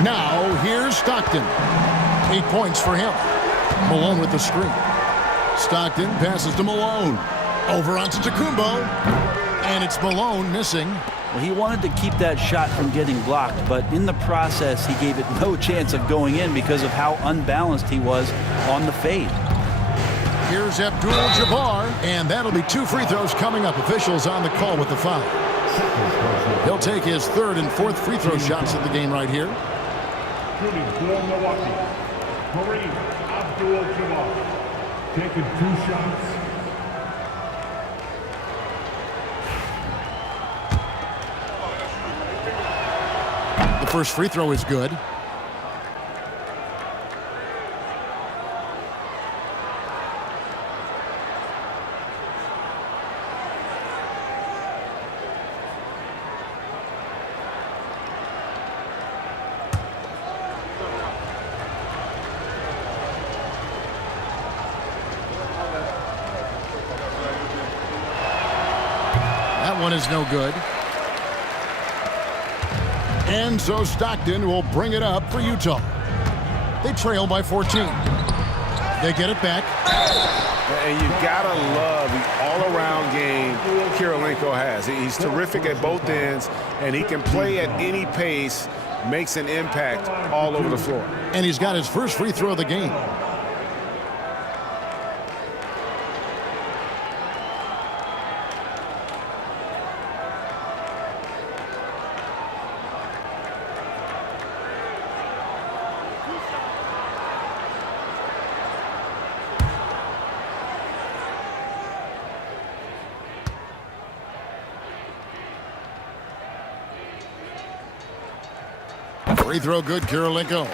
Now, here's Stockton. 8 points for him. Malone with the screen. Stockton passes to Malone. Over onto Tacumbo. And it's Malone missing. Well, he wanted to keep that shot from getting blocked, but in the process, he gave it no chance of going in because of how unbalanced he was on the fade. Here's Abdul-Jabbar, and that'll be 2 free throws coming up. Officials on the call with the foul. He'll take his 3rd and 4th free throw shots of the game right here. Shooting for Milwaukee, Kareem Abdul-Jabbar. Taking 2 shots. The first free throw is good. That one is no good. And so Stockton will bring it up for Utah. They trail by 14. They get it back. And you gotta love the all-around game Kirilenko has. He's terrific at both ends, and he can play at any pace, makes an impact all over the floor. And he's got his first free throw of the game. Free throw good, Kirilenko.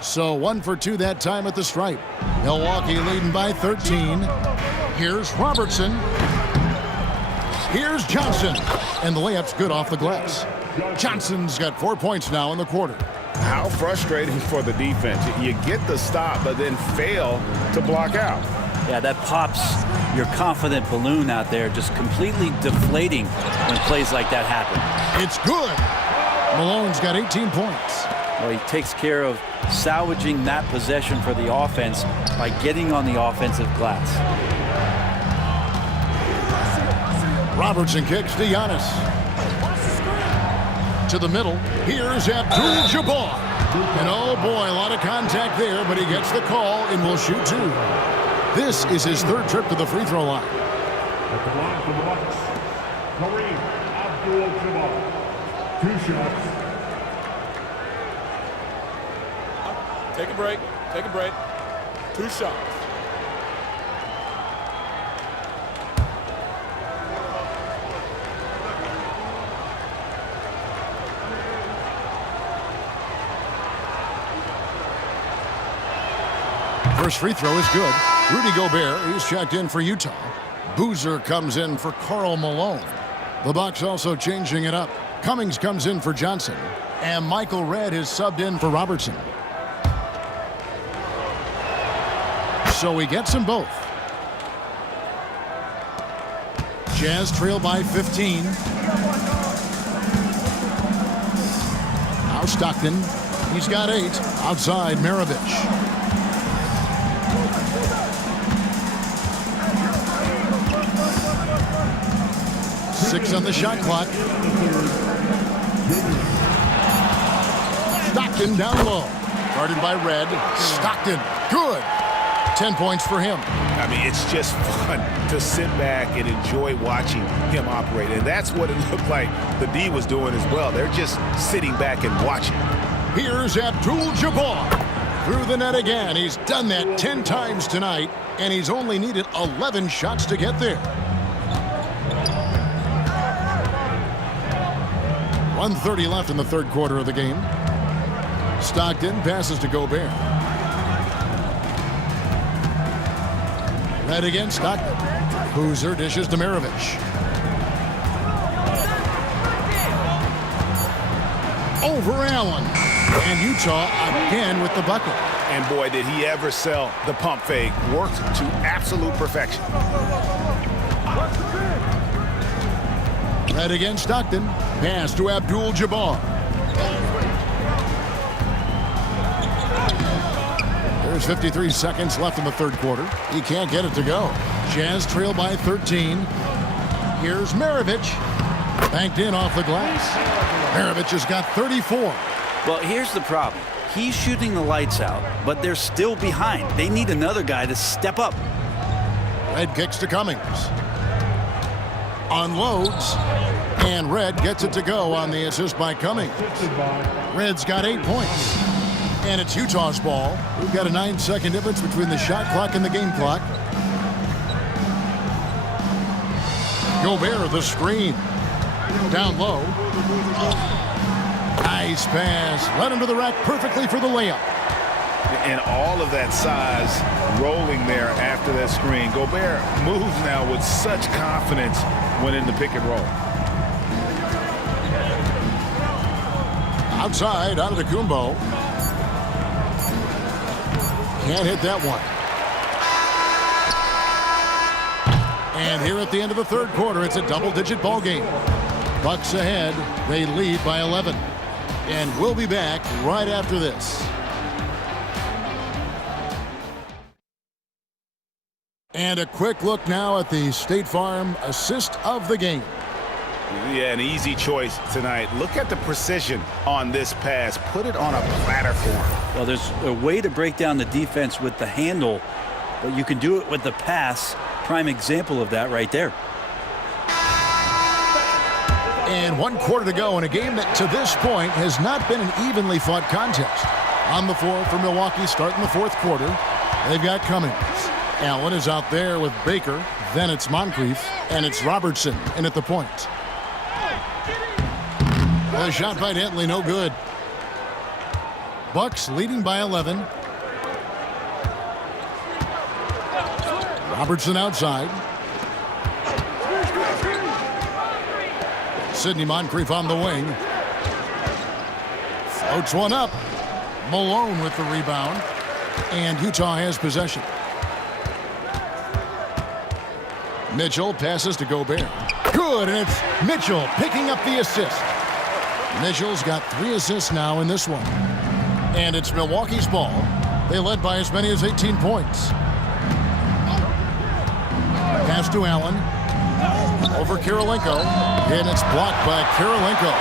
So 1 for 2 that time at the stripe. Milwaukee leading by 13. Here's Robertson. Here's Johnson. And the layup's good off the glass. Johnson's got 4 points now in the quarter. How frustrating for the defense. You get the stop, but then fail to block out. Yeah, that pops your confident balloon out there, just completely deflating when plays like that happen. It's good. Malone's got 18 points. Well, he takes care of salvaging that possession for the offense by getting on the offensive glass. Robertson kicks to Giannis. To the middle. Here's Abdul-Jabbar. And oh boy, a lot of contact there, but he gets the call and will shoot 2. This is his 3rd trip to the free throw line. At the line for the Bucks, Kareem Abdul-Jabbar. 2 shots. Take a break. Take a break. 2 shots. First free throw is good. Rudy Gobert, he's checked in for Utah. Boozer comes in for Karl Malone. The Bucks also changing it up. Cummings comes in for Johnson. And Michael Redd is subbed in for Robertson. So he gets them both. Jazz trail by 15. Now Stockton. He's got 8. Outside, Maravich. Six on the shot clock. Stockton down low. Guarded by Red. Stockton. Good. 10 points for him. I mean, it's just fun to sit back and enjoy watching him operate. And that's what it looked like the D was doing as well. They're just sitting back and watching. Here's Abdul-Jabbar. Through the net again. He's done that 10 times tonight, and he's only needed 11 shots to get there. 1:30 left in the third quarter of the game. Stockton passes to Gobert. Red against Stockton. Boozer dishes to Maravich. Over Allen. And Utah again with the bucket. And boy, did he ever sell the pump fake. Worked to absolute perfection. Red against Stockton. Pass to Abdul-Jabbar. There's 53 seconds left in the third quarter. He can't get it to go. Jazz trail by 13. Here's Maravich. Banked in off the glass. Maravich has got 34. Well, here's the problem. He's shooting the lights out, but they're still behind. They need another guy to step up. Red kicks to Cummings. Unloads. And Red gets it to go on the assist by Cummings. Red's got 8 points. And it's Utah's ball. We've got a 9-second difference between the shot clock and the game clock. Gobert, the screen. Down low. Nice pass. Led him to the rack perfectly for the layup. And all of that size rolling there after that screen. Gobert moves now with such confidence when in the pick and roll. Outside, out of the Kumbo. Can't hit that one. And here at the end of the third quarter, it's a double-digit ball game. Bucks ahead. They lead by 11. And we'll be back right after this. And a quick look now at the State Farm assist of the game. Yeah, an easy choice tonight. Look at the precision on this pass. Put it on a platter for him. Well, there's a way to break down the defense with the handle, but you can do it with the pass. Prime example of that right there. And 1 quarter to go in a game that to this point has not been an evenly fought contest. On the floor for Milwaukee starting the fourth quarter. They've got Cummings. Allen is out there with Baker. Then it's Moncrief. And it's Robertson in at the point. The shot by Dentley, no good. Bucks leading by 11. Robertson outside. Sidney Moncrief on the wing. Floats one up. Malone with the rebound. And Utah has possession. Mitchell passes to Gobert. Good, and it's Mitchell picking up the assist. Mitchell's got 3 assists now in this one. And it's Milwaukee's ball. They led by as many as 18 points. Pass to Allen. Over Kirilenko. And it's blocked by Kirilenko.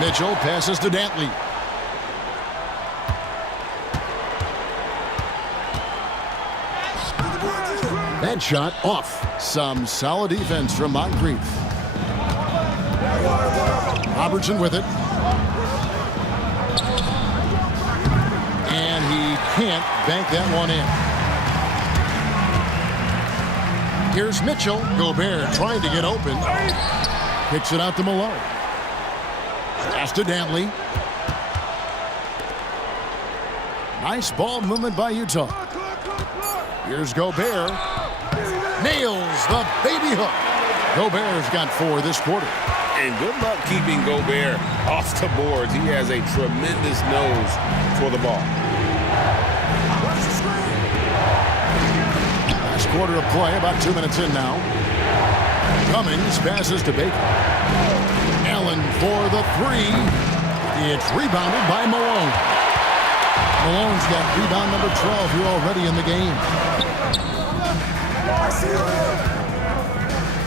Mitchell passes to Dantley. That shot off. Some solid defense from Moncrief. Robertson with it. And he can't bank that one in. Here's Mitchell. Gobert trying to get open. Kicks it out to Malone. Pass to Dantley. Nice ball movement by Utah. Here's Gobert. Nails the baby hook. Gobert's got 4 this quarter. And good luck keeping Gobert off the boards. He has a tremendous nose for the ball. Last quarter of play, about 2 minutes in now. Cummings passes to Baker. for the three. It's rebounded by Malone. Malone's got rebound number 12 here already in the game.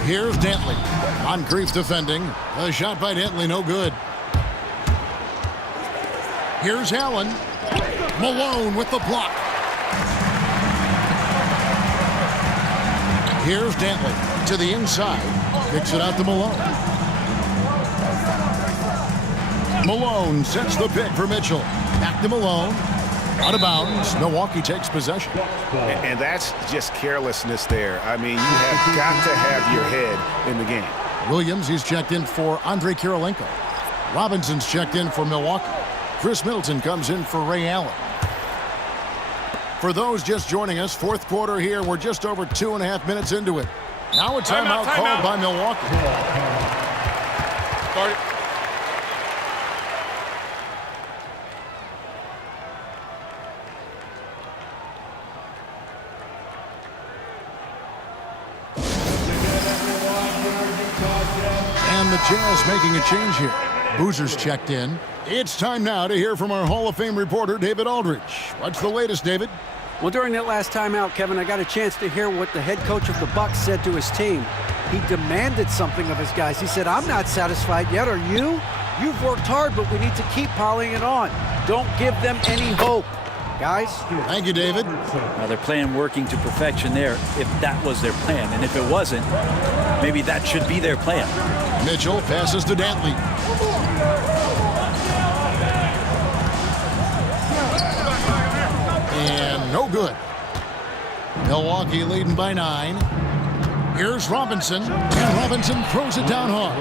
Here's Dantley. Moncrief defending. A shot by Dantley, no good. Here's Allen. Malone with the block. Here's Dantley to the inside. Kicks it out to Malone. Malone sets the pick for Mitchell. Back to Malone. Out of bounds. Milwaukee takes possession. And that's just carelessness there. I mean, you have got to have your head in the game. Williams, he's checked in for Andre Kirilenko. Robinson's checked in for Milwaukee. Chris Middleton comes in for Ray Allen. For those just joining us, fourth quarter here. We're just over 2.5 minutes into it. Now a timeout called by Milwaukee. Start it. And the Jazz making a change here. Boozer's checked in. It's time now to hear from our Hall of Fame reporter, David Aldridge. What's the latest, David? Well, during that last timeout, Kevin, I got a chance to hear what the head coach of the Bucks said to his team. He demanded something of his guys. He said, I'm not satisfied yet. Are you? You've worked hard, but we need to keep piling it on. Don't give them any hope. Guys? Thank you, David. Now they're playing working to perfection there, if that was their plan. And if it wasn't, maybe that should be their plan. Mitchell passes to Dantley. And no good. Milwaukee leading by 9. Here's Robinson. And Robinson throws it down hard.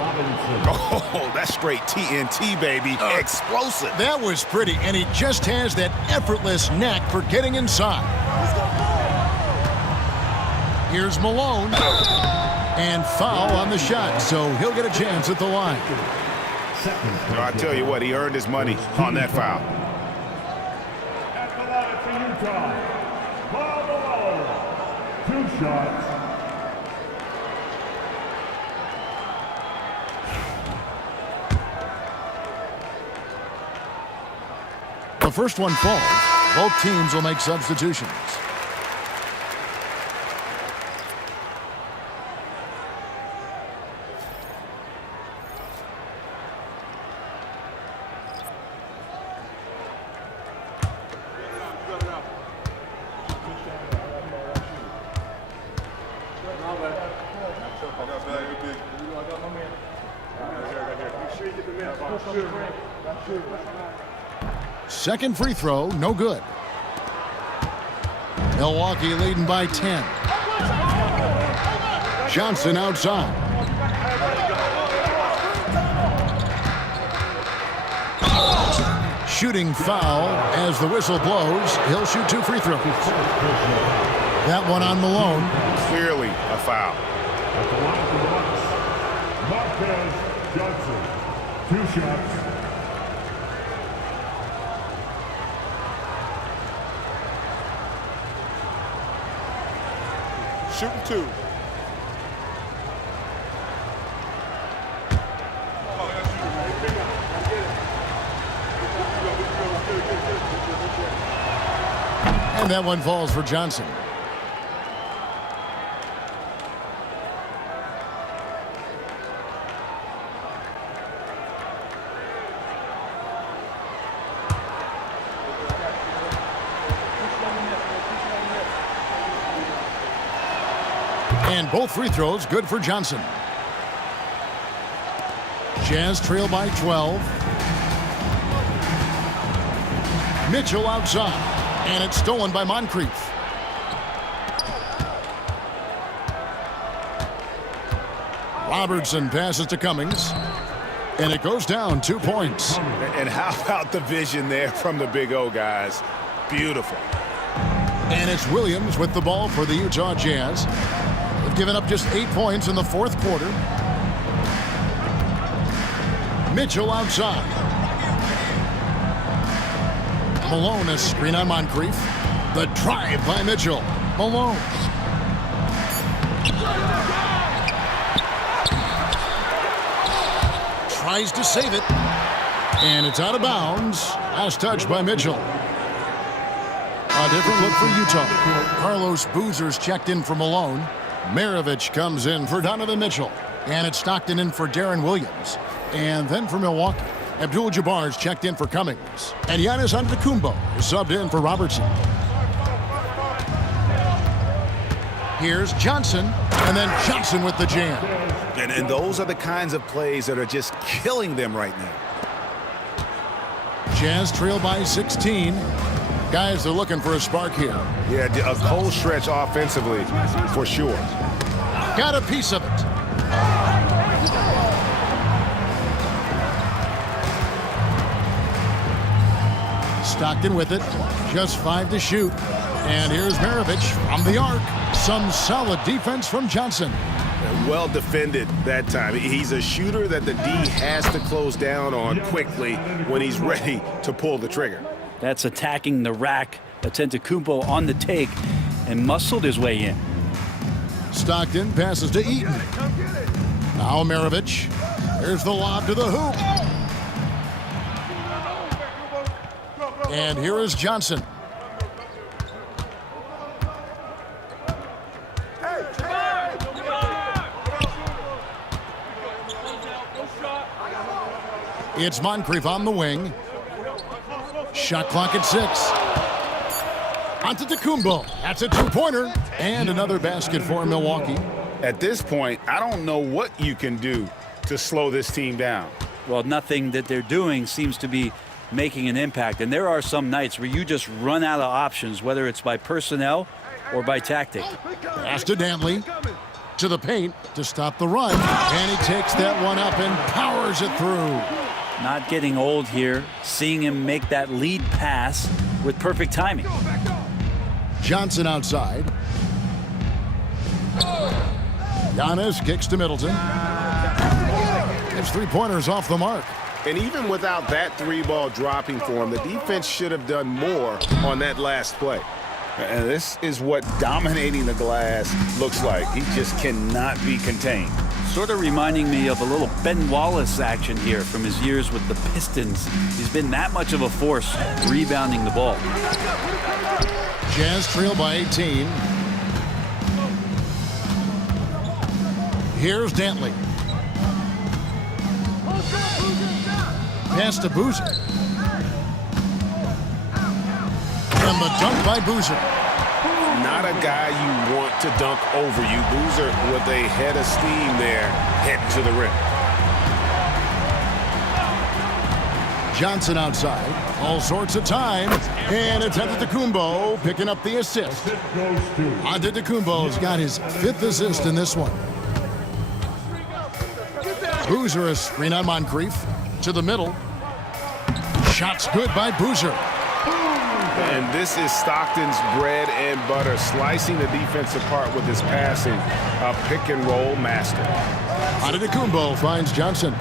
Oh, that's straight TNT, baby. Explosive. That was pretty, and he just has that effortless knack for getting inside. Here's Malone. And foul on the shot, so he'll get a chance at the line. I tell you what, he earned his money on that foul. At the line for Utah, Paul Malone. 2 shots. The first one falls. Both teams will make substitutions. Second free throw, no good. Milwaukee leading by 10. Johnson outside. Shooting foul as the whistle blows. He'll shoot 2 free throws. That one on Malone. Clearly a foul. At the line for the Bucks, Marquez Johnson. 2 shots. Shooting 2. And that one falls for Johnson. And both free throws good for Johnson. Jazz trail by 12. Mitchell outside. And it's stolen by Moncrief. Robertson passes to Cummings. And it goes down 2 points. And how about the vision there from the Big O, guys? Beautiful. And it's Williams with the ball for the Utah Jazz. They've given up just 8 points in the fourth quarter. Mitchell outside. Malone, a screen on Moncrief. The drive by Mitchell. Malone. tries to save it. And it's out of bounds. Last touch by Mitchell. A different look for Utah. Carlos Boozer's checked in for Malone. Maravich comes in for Donovan Mitchell. And it's Stockton in for Darren Williams. And then for Milwaukee, Abdul-Jabbar's checked in for Cummings. And Giannis Antetokounmpo is subbed in for Robertson. Here's Johnson, and then Johnson with the jam. And those are the kinds of plays that are just killing them right now. Jazz trail by 16. Guys are looking for a spark here. Yeah, a cold stretch offensively, for sure. Got a piece of it. Stockton with it. Just 5 to shoot. And here's Maravich from the arc. Some solid defense from Johnson. Well defended that time. He's a shooter that the D has to close down on quickly when he's ready to pull the trigger. That's attacking the rack. Antetokounmpo on the take and muscled his way in. Stockton passes to Eaton. Now Maravich. Here's the lob to the hoop. And here is Johnson. It's Moncrief on the wing. Shot clock at 6. Antetokounmpo. That's a two-pointer. And another basket for Milwaukee. At this point, I don't know what you can do to slow this team down. Well, nothing that they're doing seems to be making an impact. And there are some nights where you just run out of options, whether it's by personnel or by tactic. Pass to Dantley. To the paint to stop the run. And he takes that one up and powers it through. Not getting old here, seeing him make that lead pass with perfect timing. Johnson outside. Giannis kicks to Middleton. His three-pointers off the mark. And even without that three-ball dropping for him, the defense should have done more on that last play. And this is what dominating the glass looks like. He just cannot be contained. Sort of reminding me of a little Ben Wallace action here from his years with the Pistons. He's been that much of a force rebounding the ball. Jazz trail by 18. Here's Dantley. Pass to Boozer. And the dunk by Boozer. Not a guy you want to dunk over you. Boozer with a head of steam there, heading to the rim. Johnson outside. All sorts of time. And it's Antetokounmpo picking up the assist. Antetokounmpo's got his 5th assist in this one. Boozer a screen on Moncrief. To the middle. Shot's good by Boozer. And this is Stockton's bread and butter, slicing the defense apart with his passing. A pick-and-roll master. Antetokounmpo finds Johnson.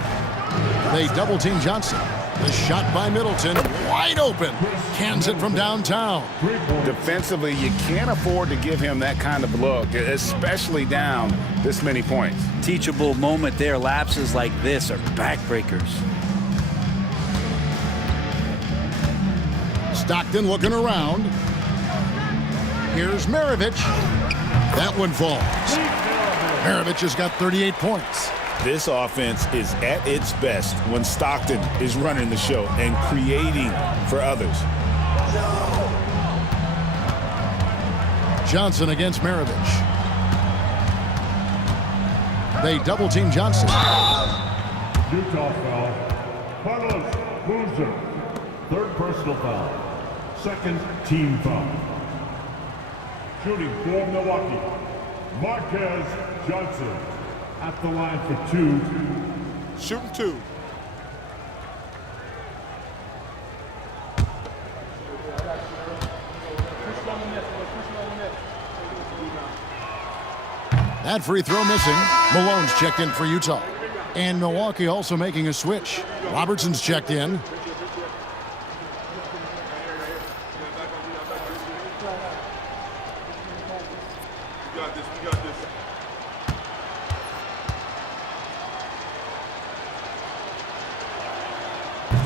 They double-team Johnson. The shot by Middleton, wide open. Cans it from downtown. Defensively, you can't afford to give him that kind of look, especially down this many points. Teachable moment there. Lapses like this are backbreakers. Stockton looking around. Here's Maravich. That one falls. Maravich has got 38 points. This offense is at its best when Stockton is running the show and creating for others. Johnson against Maravich. They double-team Johnson. Utah foul. Carlos Boozer. 3rd personal foul. 2nd team foul. Shooting for Milwaukee. Marquez Johnson at the line for 2. Shooting 2. That free throw missing. Malone's checked in for Utah. And Milwaukee also making a switch. Robertson's checked in.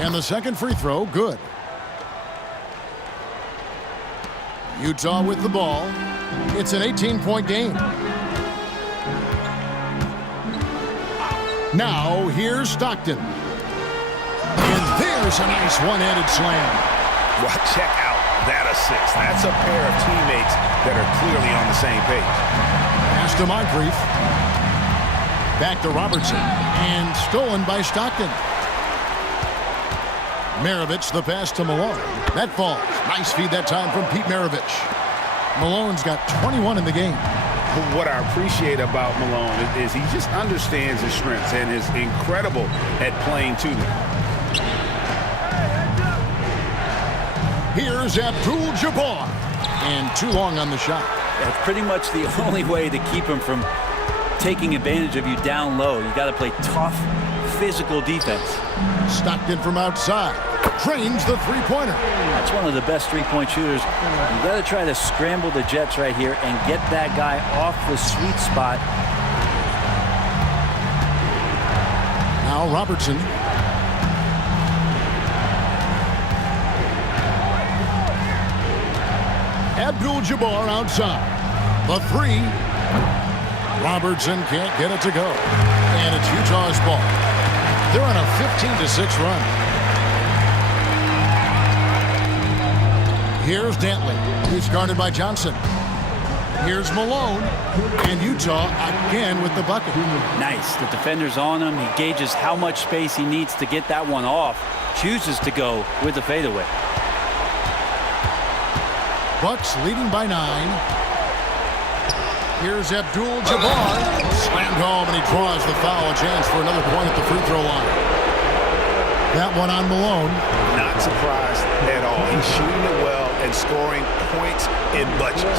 And the second free throw, good. Utah with the ball. It's an 18-point game. Now, here's Stockton. And there's a nice one-handed slam. Well, check out that assist. That's a pair of teammates that are clearly on the same page. Pass to Moncrief. Back to Robertson. And stolen by Stockton. Maravich, the pass to Malone. That falls. Nice feed that time from Pete Maravich. Malone's got 21 in the game. What I appreciate about Malone is he just understands his strengths and is incredible at playing to them. Here's Abdul-Jabbar. And too long on the shot. That's pretty much the only way to keep him from taking advantage of you down low. You got to play tough, physical defense. Stockton from outside. Drains the three-pointer. That's one of the best three-point shooters. You got to try to scramble the Jets right here and get that guy off the sweet spot. Now Robertson. Abdul-Jabbar outside. The three. Robertson can't get it to go. And it's Utah's ball. They're on a 15-6 run. Here's Dantley. He's guarded by Johnson. Here's Malone. And Utah again with the bucket. Nice. The defender's on him. He gauges how much space he needs to get that one off. Chooses to go with the fadeaway. Bucks leading by 9. Here's Abdul-Jabbar. Slammed home, and he draws the foul. A chance for another point at the free throw line. That one on Malone. Not surprised at all. He's shooting it well and scoring points in bunches.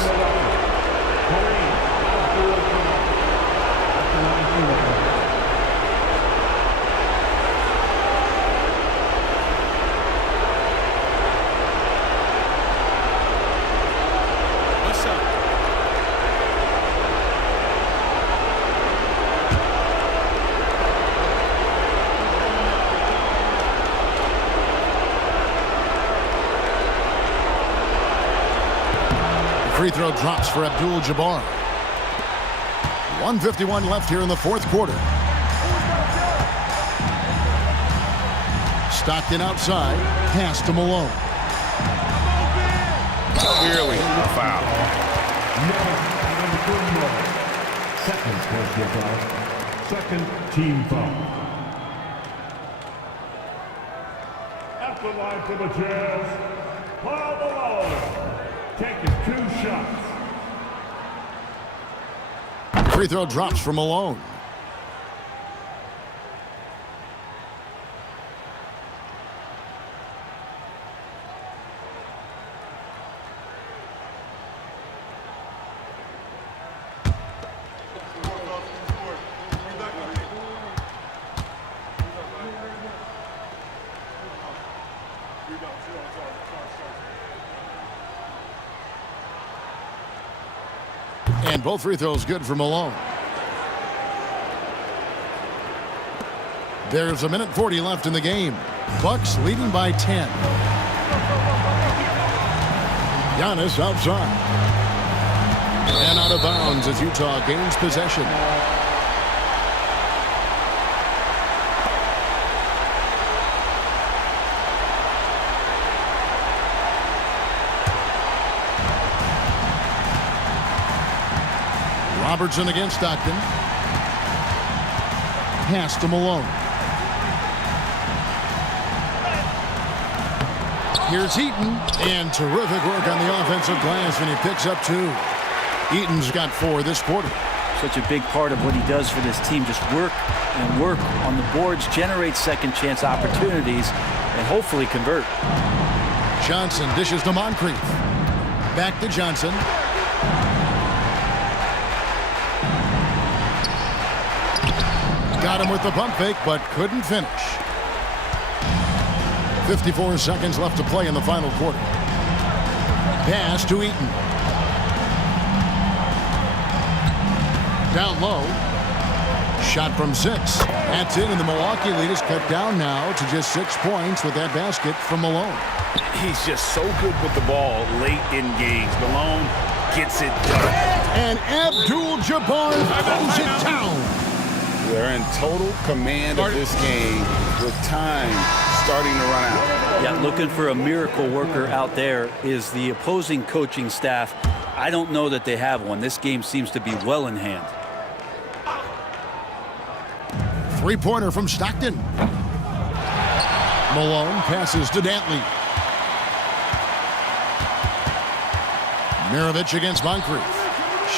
Free throw drops for Abdul-Jabbar. 1:51 left here in the fourth quarter. Stockton outside. Pass to Malone. Clearly a foul. Second personal foul. Second team foul. At the line for the Jazz, Paul Malone. Taking 2 shots. Free throw drops for Malone. And both free throws good for Malone. There's 1:40 left in the game. Bucks leading by 10. Giannis outside. And out of bounds as Utah gains possession. Robertson against Stockton. Pass to Malone. Here's Eaton. And terrific work on the offensive glass, and he picks up 2. Eaton's got 4 this quarter. Such a big part of what he does for this team. Just work and work on the boards, generate second chance opportunities, and hopefully convert. Johnson dishes to Moncrief. Back to Johnson. Got him with the pump fake, but couldn't finish. 54 seconds left to play in the final quarter. Pass to Eaton. Down low. Shot from 6. That's in, and the Milwaukee lead is cut down now to just 6 points with that basket from Malone. He's just so good with the ball late in games. Malone gets it done. And Abdul-Jabbar throws it down. They're in total command of this game with time starting to run out. Yeah, looking for a miracle worker out there is the opposing coaching staff. I don't know that they have one. This game seems to be well in hand. Three-pointer from Stockton. Malone passes to Dantley. Mirovic against Moncrief.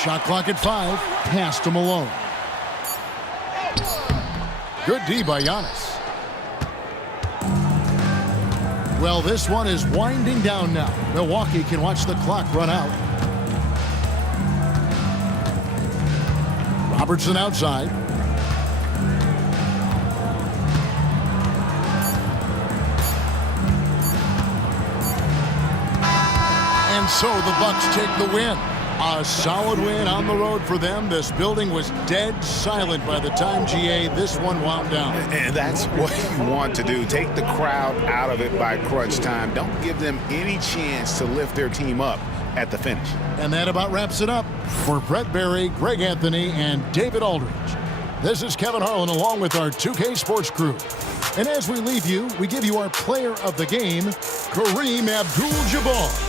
Shot clock at 5. Pass to Malone. Good D by Giannis. Well, this one is winding down now. Milwaukee can watch the clock run out. Robertson outside. And so the Bucks take the win. A solid win on the road for them. This building was dead silent by the time, GA, this one wound down. And that's what you want to do. Take the crowd out of it by crunch time. Don't give them any chance to lift their team up at the finish. And that about wraps it up. For Brett Barry, Greg Anthony, and David Aldridge, this is Kevin Harlan along with our 2K Sports crew. And as we leave you, we give you our player of the game, Kareem Abdul-Jabbar.